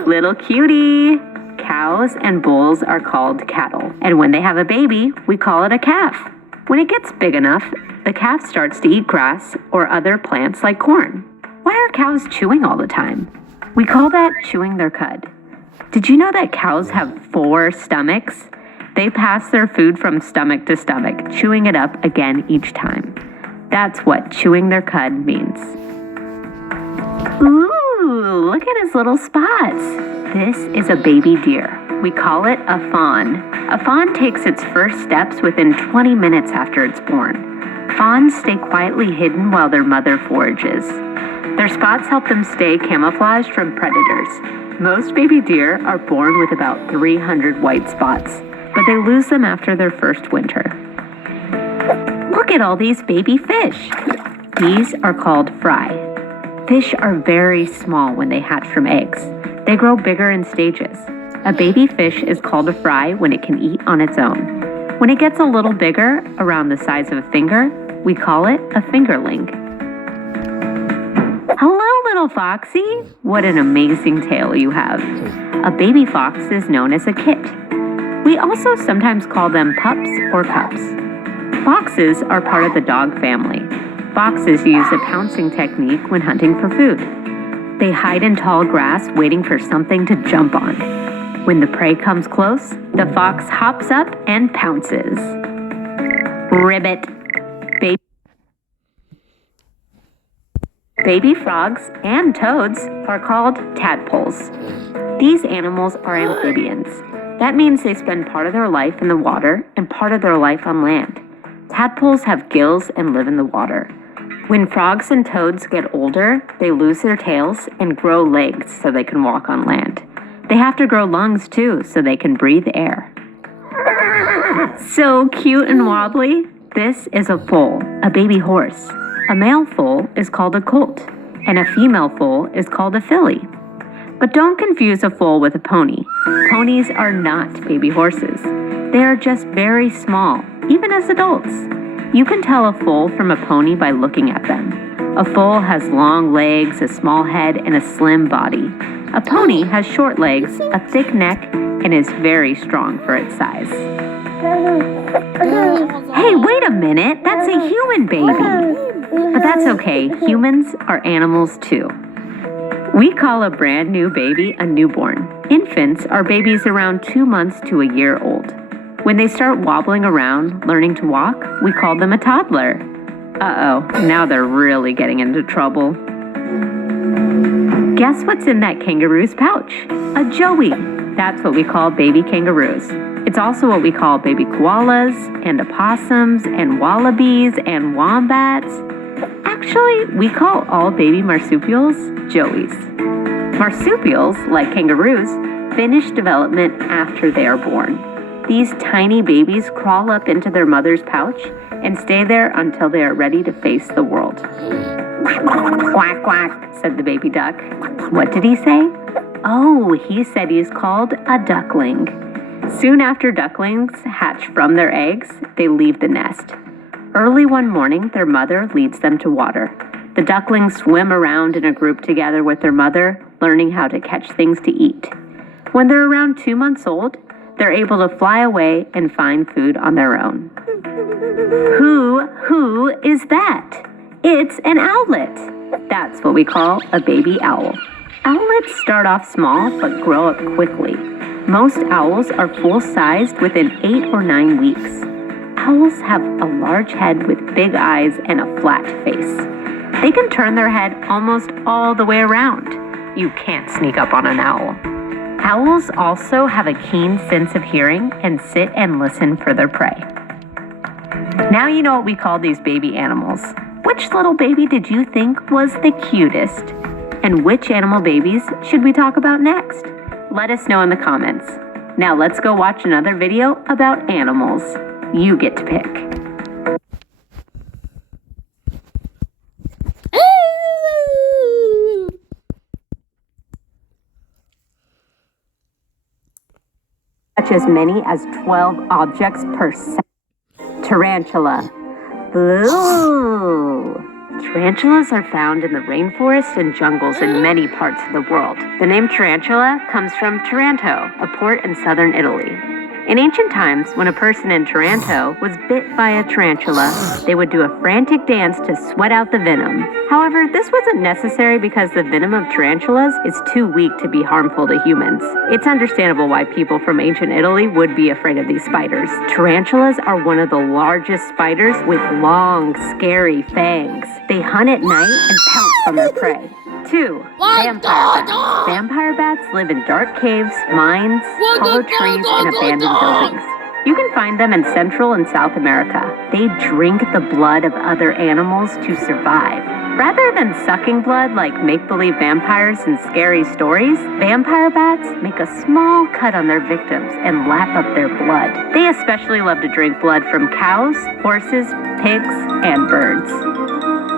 Little cutie! Cows and bulls are called cattle, and when they have a baby, we call it a calf. When it gets big enough, the calf starts to eat grass or other plants like corn. Why are cows chewing all the time? We call that chewing their cud. Did you know that cows have 4 stomachs? They pass their food from stomach to stomach, chewing it up again each time. That's what chewing their cud means. Ooh, look at his little spots. This is a baby deer. We call it a fawn. A fawn takes its first steps within 20 minutes after it's born. Fawns stay quietly hidden while their mother forages. Their spots help them stay camouflaged from predators. Most baby deer are born with about 300 white spots, but they lose them after their first winter. Look at all these baby fish. These are called fry. Fish are very small when they hatch from eggs. They grow bigger in stages. A baby fish is called a fry when it can eat on its own. When it gets a little bigger, around the size of a finger, we call it a fingerling. Hello, little foxy. What an amazing tail you have. A baby fox is known as a kit. We also sometimes call them pups or cups. Foxes are part of the dog family. Foxes use a pouncing technique when hunting for food. They hide in tall grass waiting for something to jump on. When the prey comes close, the fox hops up and pounces. Ribbit. Baby frogs and toads are called tadpoles. These animals are amphibians. That means they spend part of their life in the water and part of their life on land. Tadpoles have gills and live in the water. When frogs and toads get older, they lose their tails and grow legs so they can walk on land. They have to grow lungs too so they can breathe air. So cute and wobbly. This is a foal, a baby horse. A male foal is called a colt, and a female foal is called a filly. But don't confuse a foal with a pony. Ponies are not baby horses. They are just very small, even as adults. You can tell a foal from a pony by looking at them. A foal has long legs, a small head, and a slim body. A pony has short legs, a thick neck, and is very strong for its size. Hey, wait a minute. That's a human baby. But that's okay. Humans are animals too. We call a brand new baby a newborn. Infants are babies around 2 months to a year old. When they start wobbling around, learning to walk, we call them a toddler. Uh-oh, now they're really getting into trouble. Guess what's in that kangaroo's pouch? A joey. That's what we call baby kangaroos. It's also what we call baby koalas, and opossums, and wallabies, and wombats. Actually, we call all baby marsupials joeys. Marsupials, like kangaroos, finish development after they are born. These tiny babies crawl up into their mother's pouch and stay there until they are ready to face the world. Quack, quack, said the baby duck. What did he say? Oh, he said he's called a duckling. Soon after ducklings hatch from their eggs, they leave the nest. Early one morning, their mother leads them to water. The ducklings swim around in a group together with their mother, learning how to catch things to eat. When they're around 2 months old, they're able to fly away and find food on their own. Who is that? It's an owlet. That's what we call a baby owl. Owlets start off small but grow up quickly. Most owls are full-sized within 8 or 9 weeks. Owls have a large head with big eyes and a flat face. They can turn their head almost all the way around. You can't sneak up on an owl. Owls also have a keen sense of hearing and sit and listen for their prey. Now you know what we call these baby animals. Which little baby did you think was the cutest? And which animal babies should we talk about next? Let us know in the comments. Now let's go watch another video about animals. You get to pick. Catch as many as 12 objects per second. Tarantula. Ooh. Tarantulas are found in the rainforests and jungles in many parts of the world. The name tarantula comes from Taranto, a port in southern Italy. In ancient times, when a person in Taranto was bit by a tarantula, they would do a frantic dance to sweat out the venom. However, this wasn't necessary because the venom of tarantulas is too weak to be harmful to humans. It's understandable why people from ancient Italy would be afraid of these spiders. Tarantulas are one of the largest spiders with long, scary fangs. They hunt at night and pounce on their prey. 2. Vampire bats. Vampire bats live in dark caves, mines, hollow trees, and abandoned buildings. You can find them in Central and South America. They drink the blood of other animals to survive. Rather than sucking blood like make-believe vampires in scary stories, vampire bats make a small cut on their victims and lap up their blood. They especially love to drink blood from cows, horses, pigs, and birds.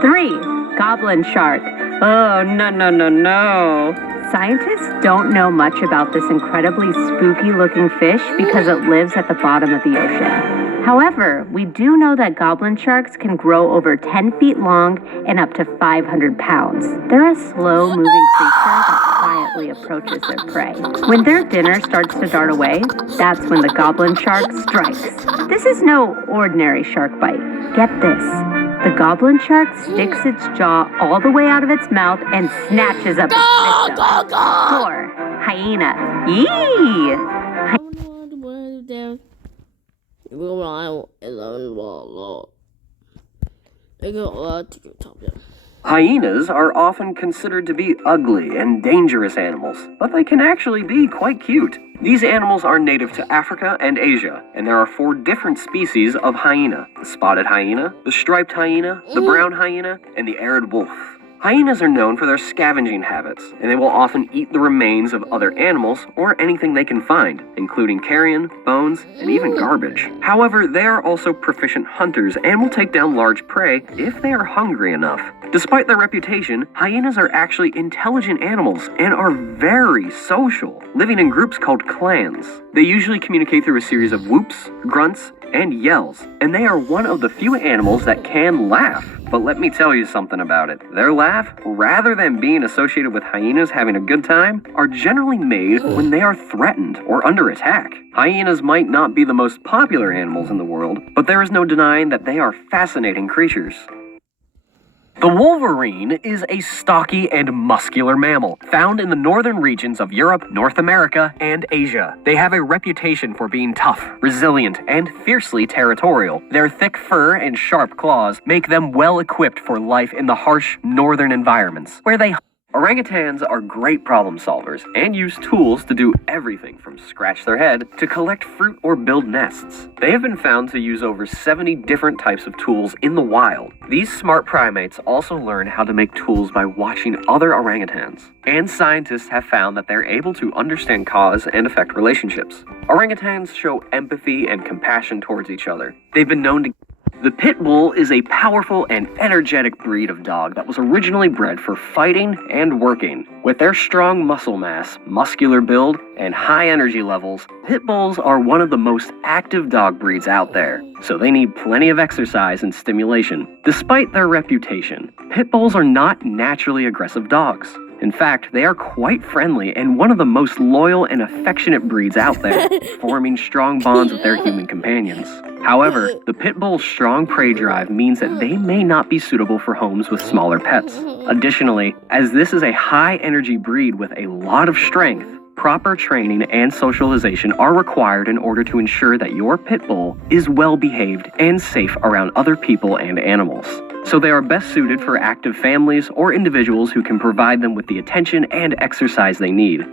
3. Goblin shark. Oh, no. Scientists don't know much about this incredibly spooky-looking fish because it lives at the bottom of the ocean. However, we do know that goblin sharks can grow over 10 feet long and up to 500 pounds. They're a slow-moving creature that quietly approaches their prey. When their dinner starts to dart away, that's when the goblin shark strikes. This is no ordinary shark bite. Get this. The goblin shark sticks its jaw all the way out of its mouth and snatches up its victim. 4. Hyena. Yee! Hyenas are often considered to be ugly and dangerous animals, but they can actually be quite cute. These animals are native to Africa and Asia, and there are 4 different species of hyena: the spotted hyena, the striped hyena, the brown hyena, and the arid wolf. Hyenas are known for their scavenging habits, and they will often eat the remains of other animals or anything they can find, including carrion, bones, and even garbage. However, they are also proficient hunters and will take down large prey if they are hungry enough. Despite their reputation, hyenas are actually intelligent animals and are very social, living in groups called clans. They usually communicate through a series of whoops, grunts, and yells, and they are one of the few animals that can laugh. But let me tell you something about it. Their laugh, rather than being associated with hyenas having a good time, are generally made when they are threatened or under attack. Hyenas might not be the most popular animals in the world, but there is no denying that they are fascinating creatures. The wolverine is a stocky and muscular mammal found in the northern regions of Europe, North America, and Asia. They have a reputation for being tough, resilient, and fiercely territorial. Their thick fur and sharp claws make them well equipped for life in the harsh northern environments, where they hunt Orangutans are great problem solvers and use tools to do everything from scratch their head to collect fruit or build nests. They have been found to use over 70 different types of tools in the wild. These smart primates also learn how to make tools by watching other orangutans, and scientists have found that they're able to understand cause and effect relationships. Orangutans show empathy and compassion towards each other. They've been known to... The pit bull is a powerful and energetic breed of dog that was originally bred for fighting and working. With their strong muscle mass, muscular build, and high energy levels, pit bulls are one of the most active dog breeds out there, so they need plenty of exercise and stimulation. Despite their reputation, pit bulls are not naturally aggressive dogs. In fact, they are quite friendly and one of the most loyal and affectionate breeds out there, forming strong bonds with their human companions. However, the pit bull's strong prey drive means that they may not be suitable for homes with smaller pets. Additionally, as this is a high-energy breed with a lot of strength, proper training and socialization are required in order to ensure that your pit bull is well-behaved and safe around other people and animals. So they are best suited for active families or individuals who can provide them with the attention and exercise they need.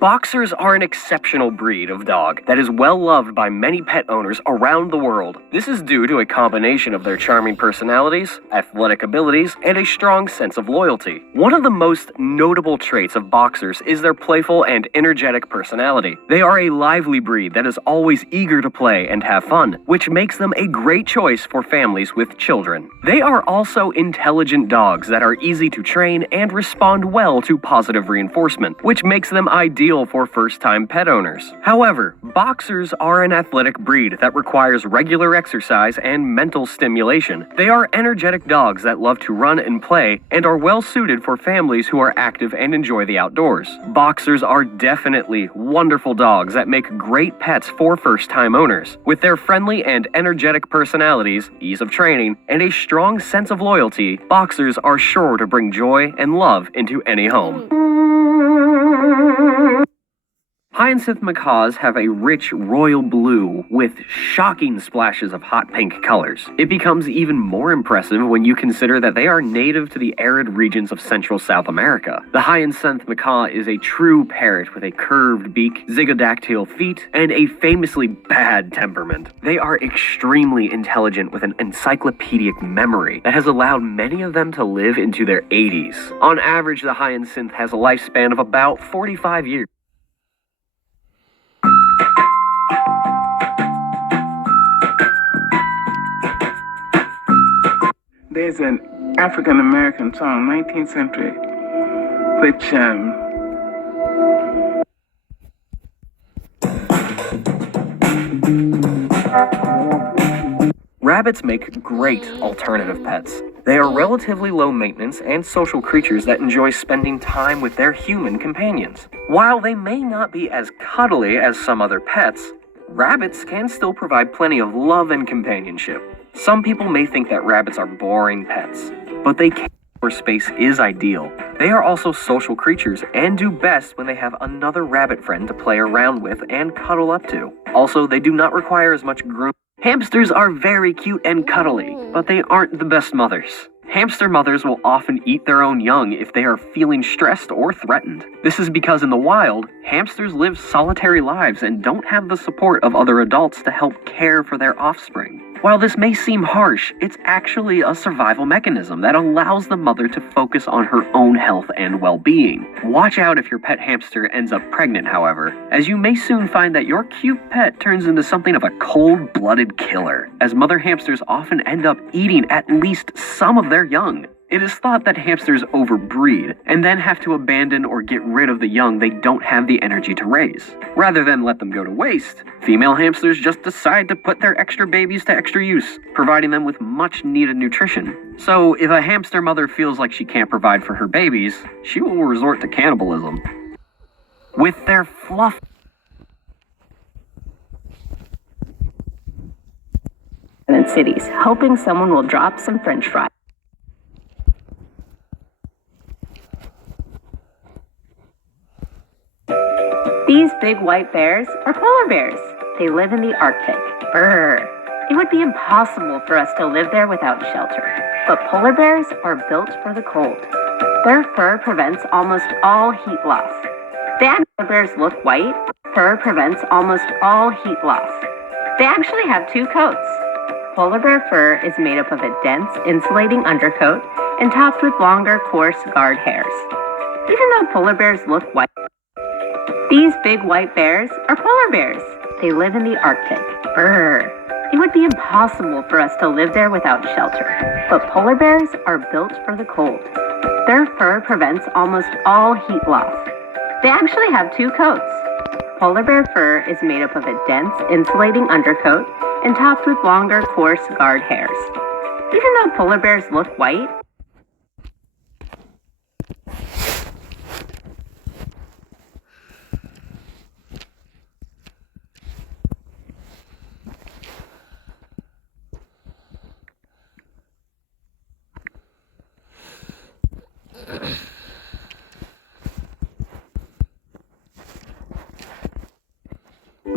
Boxers are an exceptional breed of dog that is well loved by many pet owners around the world. This is due to a combination of their charming personalities, athletic abilities, and a strong sense of loyalty. One of the most notable traits of boxers is their playful and energetic personality. They are a lively breed that is always eager to play and have fun, which makes them a great choice for families with children. They are also intelligent dogs that are easy to train and respond well to positive reinforcement, which makes them ideal for first-time pet owners. However, boxers are an athletic breed that requires regular exercise and mental stimulation. They are energetic dogs that love to run and play and are well suited for families who are active and enjoy the outdoors. Boxers are definitely wonderful dogs that make great pets for first-time owners. With their friendly and energetic personalities, ease of training, and a strong sense of loyalty, boxers are sure to bring joy and love into any home. Hyacinth macaws have a rich royal blue with shocking splashes of hot pink colors. It becomes even more impressive when you consider that they are native to the arid regions of Central South America. The hyacinth macaw is a true parrot with a curved beak, zygodactyl feet, and a famously bad temperament. They are extremely intelligent with an encyclopedic memory that has allowed many of them to live into their 80s. On average, the hyacinth has a lifespan of about 45 years. There's an African-American song, 19th century, which Rabbits make great alternative pets. They are relatively low maintenance and social creatures that enjoy spending time with their human companions. While they may not be as cuddly as some other pets, rabbits can still provide plenty of love and companionship. Some people may think that rabbits are boring pets, but they can where space is ideal. They are also social creatures and do best when they have another rabbit friend to play around with and cuddle up to. Also, they do not require as much grooming. Hamsters are very cute and cuddly, but they aren't the best mothers. Hamster mothers will often eat their own young if they are feeling stressed or threatened. This is because in the wild, hamsters live solitary lives and don't have the support of other adults to help care for their offspring. While this may seem harsh, it's actually a survival mechanism that allows the mother to focus on her own health and well-being. Watch out if your pet hamster ends up pregnant, however, as you may soon find that your cute pet turns into something of a cold-blooded killer, as mother hamsters often end up eating at least some of their young. It is thought that hamsters overbreed and then have to abandon or get rid of the young they don't have the energy to raise. Rather than let them go to waste, female hamsters just decide to put their extra babies to extra use, providing them with much needed nutrition. So if a hamster mother feels like she can't provide for her babies, she will resort to cannibalism. With their fluff in cities, hoping someone will drop some French fries. These big white bears are polar bears. They live in the Arctic. Brr. It would be impossible for us to live there without shelter. But polar bears are built for the cold. Their fur prevents almost all heat loss. Polar bears look white. Fur prevents almost all heat loss. They actually have two coats. Polar bear fur is made up of a dense, insulating undercoat and topped with longer, coarse guard hairs. Even though polar bears look white, these big white bears are polar bears. They live in the Arctic. Brr. It would be impossible for us to live there without shelter. But polar bears are built for the cold. Their fur prevents almost all heat loss. They actually have two coats. Polar bear fur is made up of a dense, insulating undercoat and topped with longer, coarse guard hairs. Even though polar bears look white,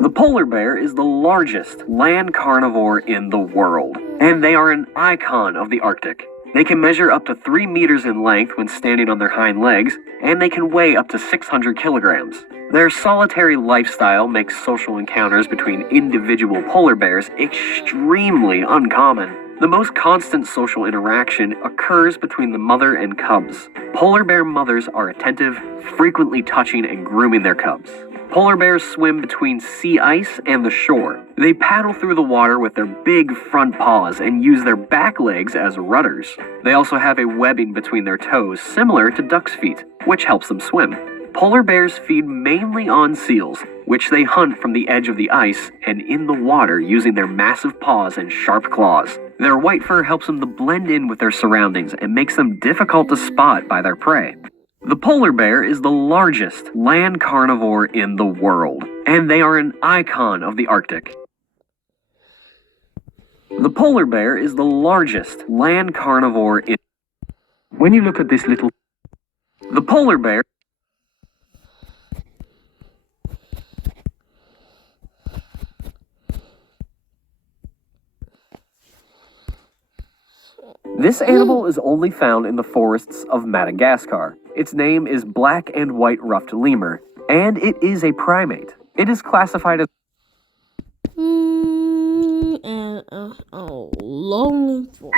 The polar bear is the largest land carnivore in the world, and they are an icon of the Arctic. They can measure up to 3 meters in length when standing on their hind legs, and they can weigh up to 600 kilograms. Their solitary lifestyle makes social encounters between individual polar bears extremely uncommon. The most constant social interaction occurs between the mother and cubs. Polar bear mothers are attentive, frequently touching and grooming their cubs. Polar bears swim between sea ice and the shore. They paddle through the water with their big front paws and use their back legs as rudders. They also have a webbing between their toes similar to duck's feet, which helps them swim. Polar bears feed mainly on seals, which they hunt from the edge of the ice and in the water using their massive paws and sharp claws. Their white fur helps them to blend in with their surroundings and makes them difficult to spot by their prey. The polar bear is the largest land carnivore in the world, and they are an icon of the Arctic. The polar bear is the largest land carnivore in... When you look at this little... The polar bear... This animal is only found in the forests of Madagascar. Its name is black and white ruffed lemur, and it is a primate. It is classified as lonely for.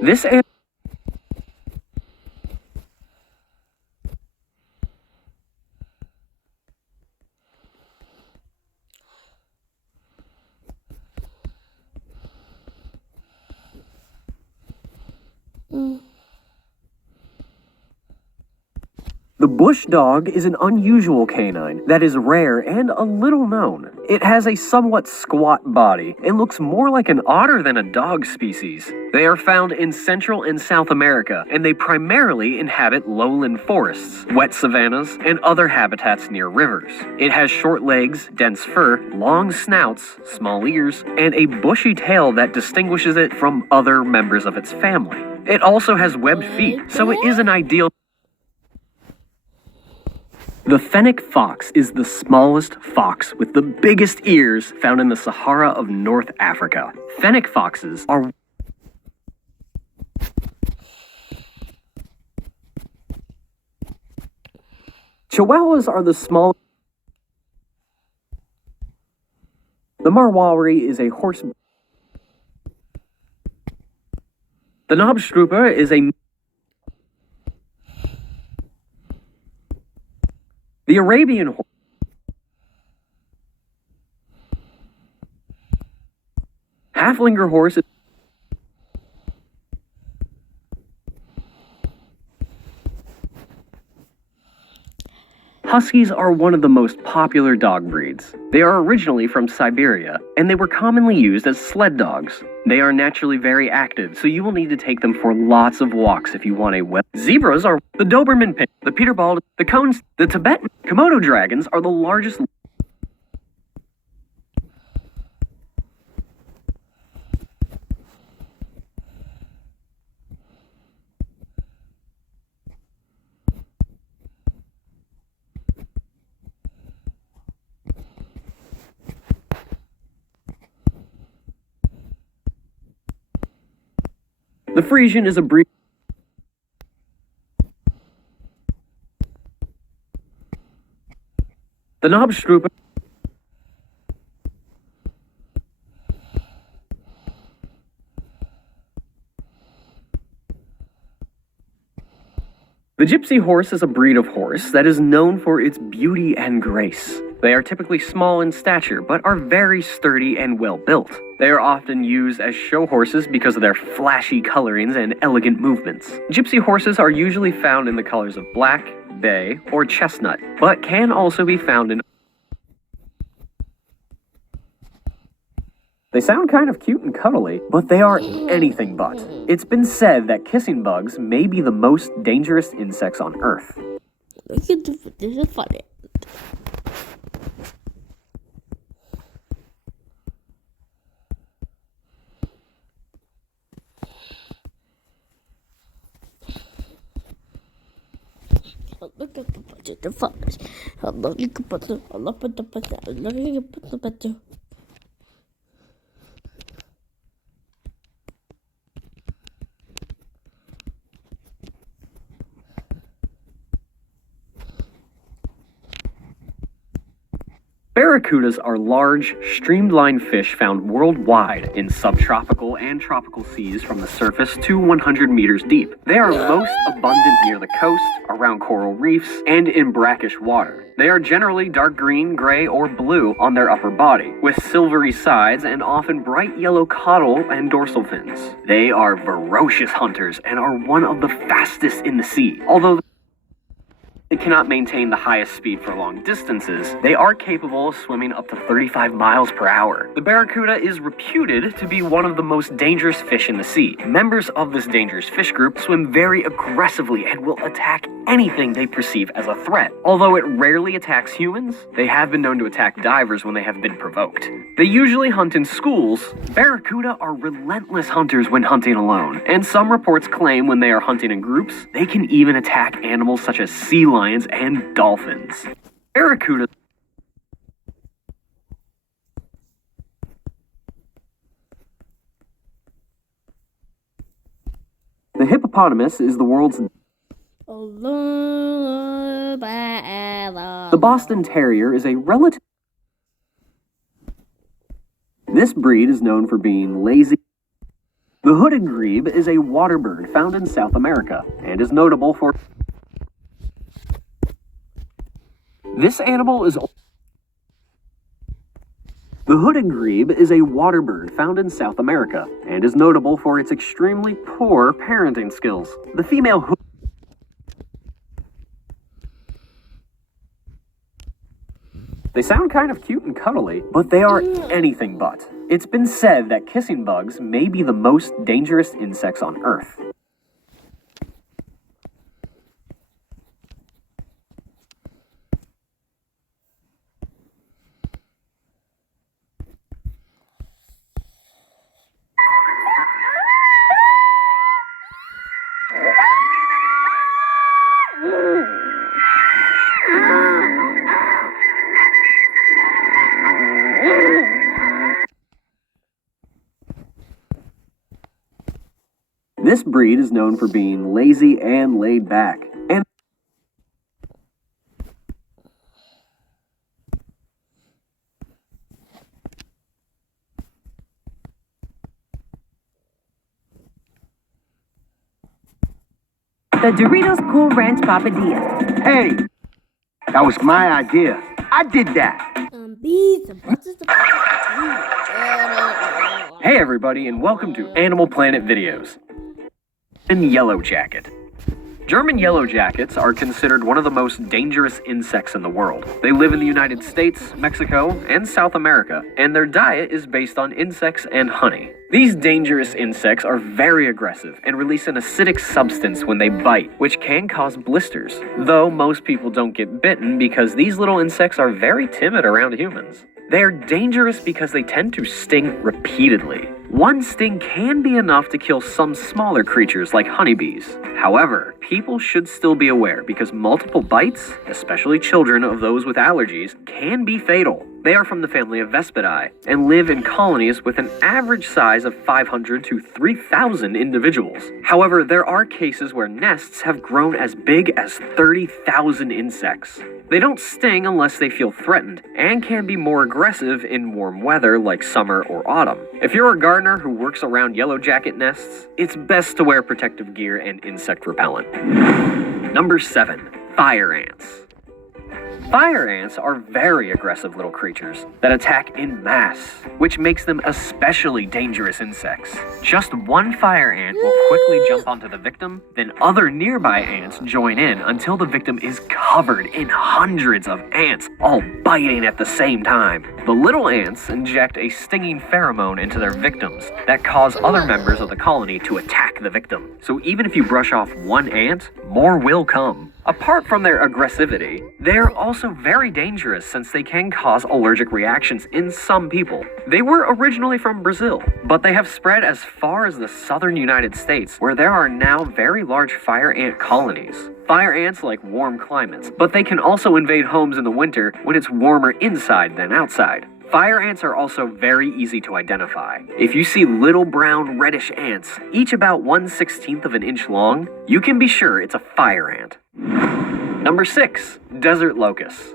This animal. The bush dog is an unusual canine that is rare and a little known. It has a somewhat squat body and looks more like an otter than a dog species. They are found in Central and South America, and they primarily inhabit lowland forests, wet savannas, and other habitats near rivers. It has short legs, dense fur, long snouts, small ears, and a bushy tail that distinguishes it from other members of its family. It also has webbed feet, so it is an ideal... The fennec fox is the smallest fox with the biggest ears found in the Sahara of North Africa. Fennec foxes are... Chihuahuas are the small... The Marwari is a horse... The Knobstruper is a... The Arabian horse. Haflinger horse is... Huskies are one of the most popular dog breeds. They are originally from Siberia, and they were commonly used as sled dogs. They are naturally very active, so you will need to take them for lots of walks if you want a well. Zebras are the Doberman Pinscher, the Peterbald, the cones, the Tibetan Komodo dragons are the largest. The Frisian is a breed. The Knobstrupe. The Gypsy horse is a breed of horse that is known for its beauty and grace. They are typically small in stature, but are very sturdy and well built. They are often used as show horses because of their flashy colorings and elegant movements. Gypsy horses are usually found in the colors of black, bay, or chestnut, but can also be found in. They sound kind of cute and cuddly, but they are anything but. It's been said that kissing bugs may be the most dangerous insects on Earth. Look at this is funny. Look at the budget, the fathers. Look at the budget. Look at the budget. Look at the budget. Barracudas are large, streamlined fish found worldwide in subtropical and tropical seas from the surface to 100 meters deep. They are most abundant near the coast, around coral reefs, and in brackish water. They are generally dark green, gray, or blue on their upper body, with silvery sides and often bright yellow caudal and dorsal fins. They are ferocious hunters and are one of the fastest in the sea. Although they cannot maintain the highest speed for long distances, they are capable of swimming up to 35 miles per hour. The barracuda is reputed to be one of the most dangerous fish in the sea. Members of this dangerous fish group swim very aggressively and will attack anything they perceive as a threat. Although it rarely attacks humans, they have been known to attack divers when they have been provoked. They usually hunt in schools. Barracuda are relentless hunters when hunting alone, and some reports claim when they are hunting in groups, they can even attack animals such as sea lions and dolphins. Barracuda. The hippopotamus is the world's. The Boston Terrier is a relative. This breed is known for being lazy. The hooded grebe is a water bird found in South America and is notable for. This animal is. The hooded grebe is a water bird found in South America and is notable for its extremely poor parenting skills. The female hood. They sound kind of cute and cuddly, but they are anything but. It's been said that kissing bugs may be the most dangerous insects on Earth. This breed is known for being lazy and laid back, and The Doritos Cool Ranch Papadilla. Hey, that was my idea. I did that. Hey everybody, and welcome to Animal Planet Videos. German Yellow Jacket. German yellow jackets are considered one of the most dangerous insects in the world. They live in the United States, Mexico, and South America, and their diet is based on insects and honey. These dangerous insects are very aggressive and release an acidic substance when they bite, which can cause blisters. Though most people don't get bitten because these little insects are very timid around humans. They are dangerous because they tend to sting repeatedly. One sting can be enough to kill some smaller creatures like honeybees. However, people should still be aware because multiple bites, especially children of those with allergies, can be fatal. They are from the family of Vespidae and live in colonies with an average size of 500 to 3,000 individuals. However, there are cases where nests have grown as big as 30,000 insects. They don't sting unless they feel threatened, and can be more aggressive in warm weather like summer or autumn. If you're a gardener who works around yellow jacket nests, it's best to wear protective gear and insect repellent. Number 7. Fire ants. Fire ants are very aggressive little creatures that attack in mass, which makes them especially dangerous insects. Just one fire ant will quickly jump onto the victim, then other nearby ants join in until the victim is covered in hundreds of ants, all biting at the same time. The little ants inject a stinging pheromone into their victims that cause other members of the colony to attack the victim. So even if you brush off one ant, more will come. Apart from their aggressivity, they are also very dangerous since they can cause allergic reactions in some people. They were originally from Brazil, but they have spread as far as the southern United States, where there are now very large fire ant colonies. Fire ants like warm climates, but they can also invade homes in the winter when it's warmer inside than outside. Fire ants are also very easy to identify. If you see little brown reddish ants, each about 1/16 of an inch long, you can be sure it's a fire ant. Number 6. Desert locusts.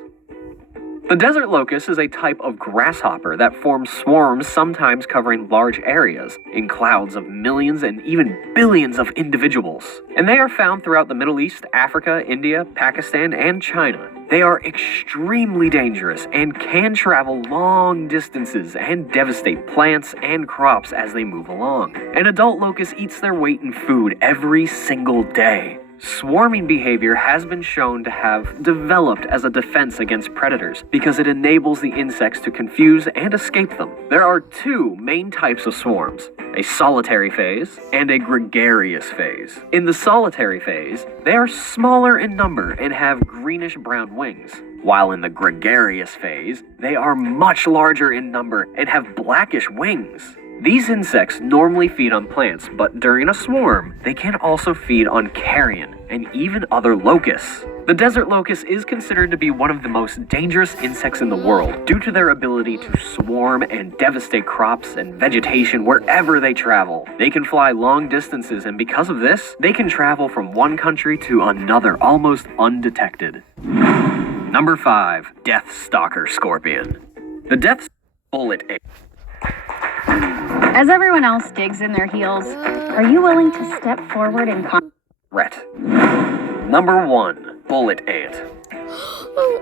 The desert locust is a type of grasshopper that forms swarms, sometimes covering large areas, in clouds of millions and even billions of individuals. And they are found throughout the Middle East, Africa, India, Pakistan, and China. They are extremely dangerous and can travel long distances and devastate plants and crops as they move along. An adult locust eats their weight in food every single day. Swarming behavior has been shown to have developed as a defense against predators because it enables the insects to confuse and escape them. There are two main types of swarms, a solitary phase and a gregarious phase. In the solitary phase, they are smaller in number and have greenish-brown wings, while in the gregarious phase, they are much larger in number and have blackish wings. These insects normally feed on plants, but during a swarm, they can also feed on carrion and even other locusts. The desert locust is considered to be one of the most dangerous insects in the world due to their ability to swarm and devastate crops and vegetation wherever they travel. They can fly long distances, and because of this, they can travel from one country to another almost undetected. Number 5. Death Stalker Scorpion. The death bullet ant. As everyone else digs in their heels, are you willing to step forward and Number 1. Bullet ant.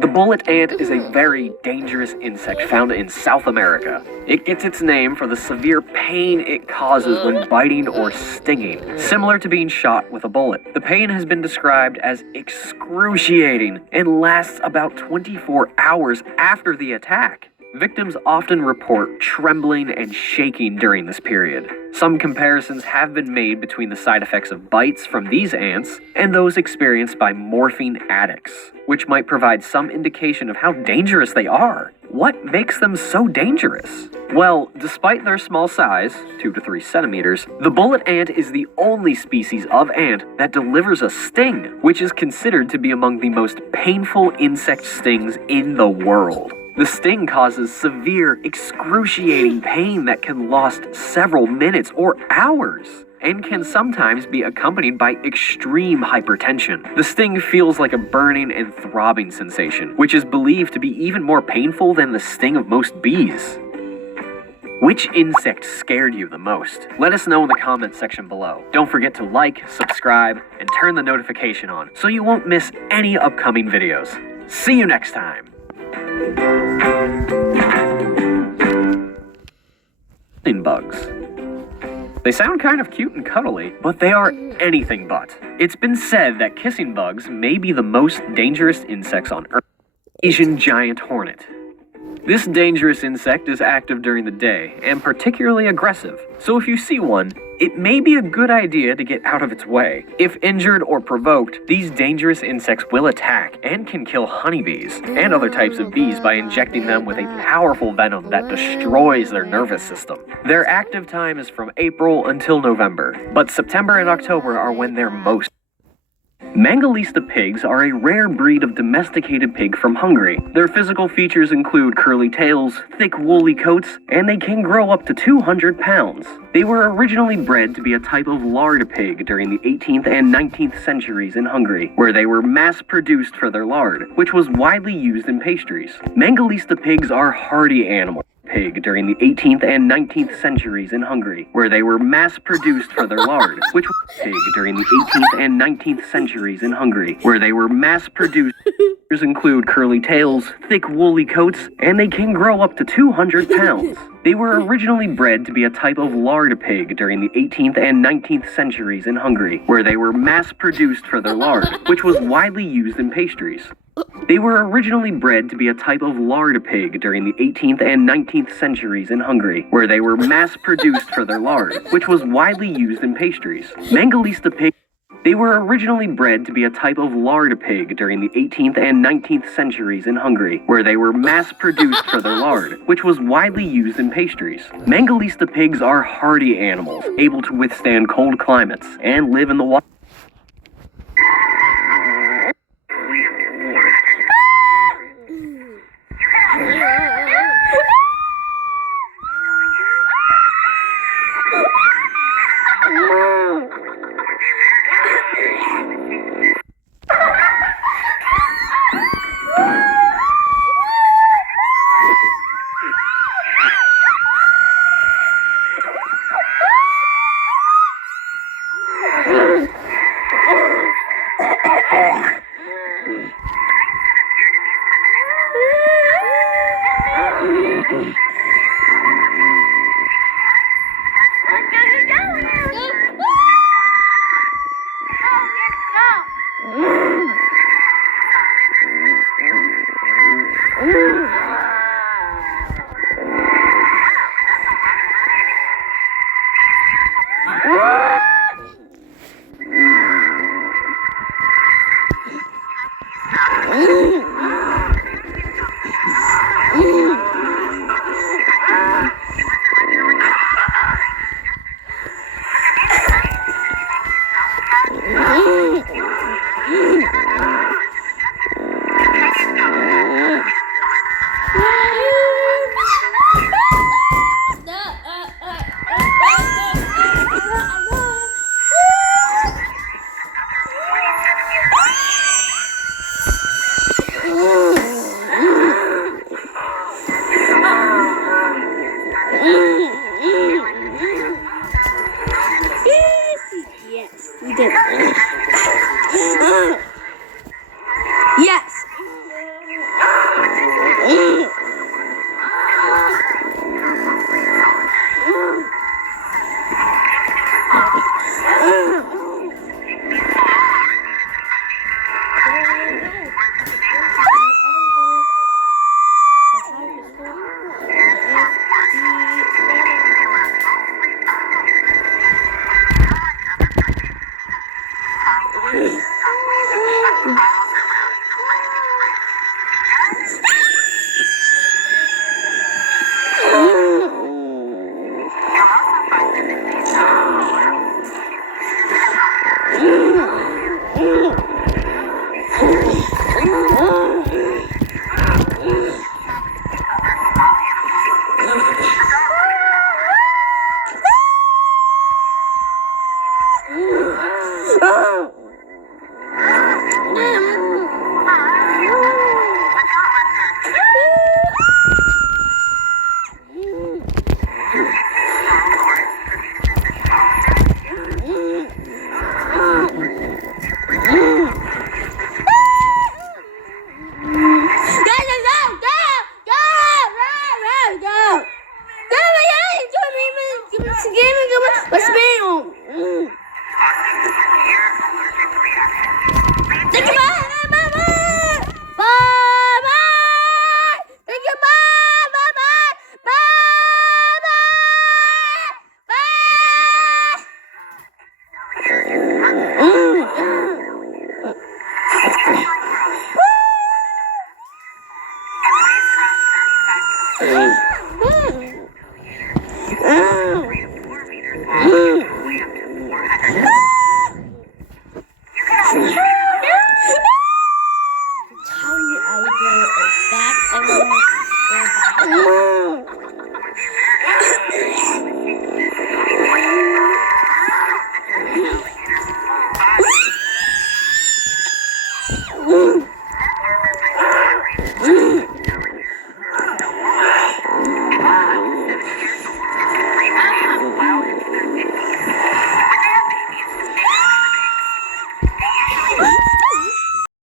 The bullet ant is a very dangerous insect found in South America. It gets its name for the severe pain it causes when biting or stinging, similar to being shot with a bullet. The pain has been described as excruciating and lasts about 24 hours after the attack. Victims often report trembling and shaking during this period. Some comparisons have been made between the side effects of bites from these ants and those experienced by morphine addicts, which might provide some indication of how dangerous they are. What makes them so dangerous? Well, despite their small size, 2 to 3 centimeters, the bullet ant is the only species of ant that delivers a sting, which is considered to be among the most painful insect stings in the world. The sting causes severe, excruciating pain that can last several minutes or hours, and can sometimes be accompanied by extreme hypertension. The sting feels like a burning and throbbing sensation, which is believed to be even more painful than the sting of most bees. Which insect scared you the most? Let us know in the comments section below. Don't forget to like, subscribe, and turn the notification on so you won't miss any upcoming videos. See you next time! Bugs. They sound kind of cute and cuddly, but they are anything but. It's been said that kissing bugs may be the most dangerous insects on Earth. Asian giant hornet. This dangerous insect is active during the day and particularly aggressive, so if you see one, it may be a good idea to get out of its way. If injured or provoked, these dangerous insects will attack and can kill honeybees and other types of bees by injecting them with a powerful venom that destroys their nervous system. Their active time is from April until November, but September and October are when they're most Mangalitsa pigs are a rare breed of domesticated pig from Hungary. Their physical features include curly tails, thick woolly coats, and they can grow up to 200 pounds. They were originally bred to be a type of lard pig during the 18th and 19th centuries in Hungary, where they were mass-produced for their lard, which was widely used in pastries. Mangalitsa pigs are hardy animals. Pig during the 18th and 19th centuries in Hungary, where they were mass-produced for their lard, which was pig during the 18th and 19th centuries in Hungary, where they were mass-produced. Include curly tails, thick woolly coats, and they can grow up to 200 pounds. They were originally bred to be a type of lard pig during the 18th and 19th centuries in Hungary, where they were mass-produced for their lard, which was widely used in pastries. They were originally bred to be a type of lard pig during the 18th and 19th centuries in Hungary, where they were mass-produced for their lard, which was widely used in pastries. Mangalitsa pig. They were originally bred to be a type of lard pig during the 18th and 19th centuries in Hungary, where they were mass-produced for their lard, which was widely used in pastries. Mangalitsa pigs are hardy animals, able to withstand cold climates, and live in the wild.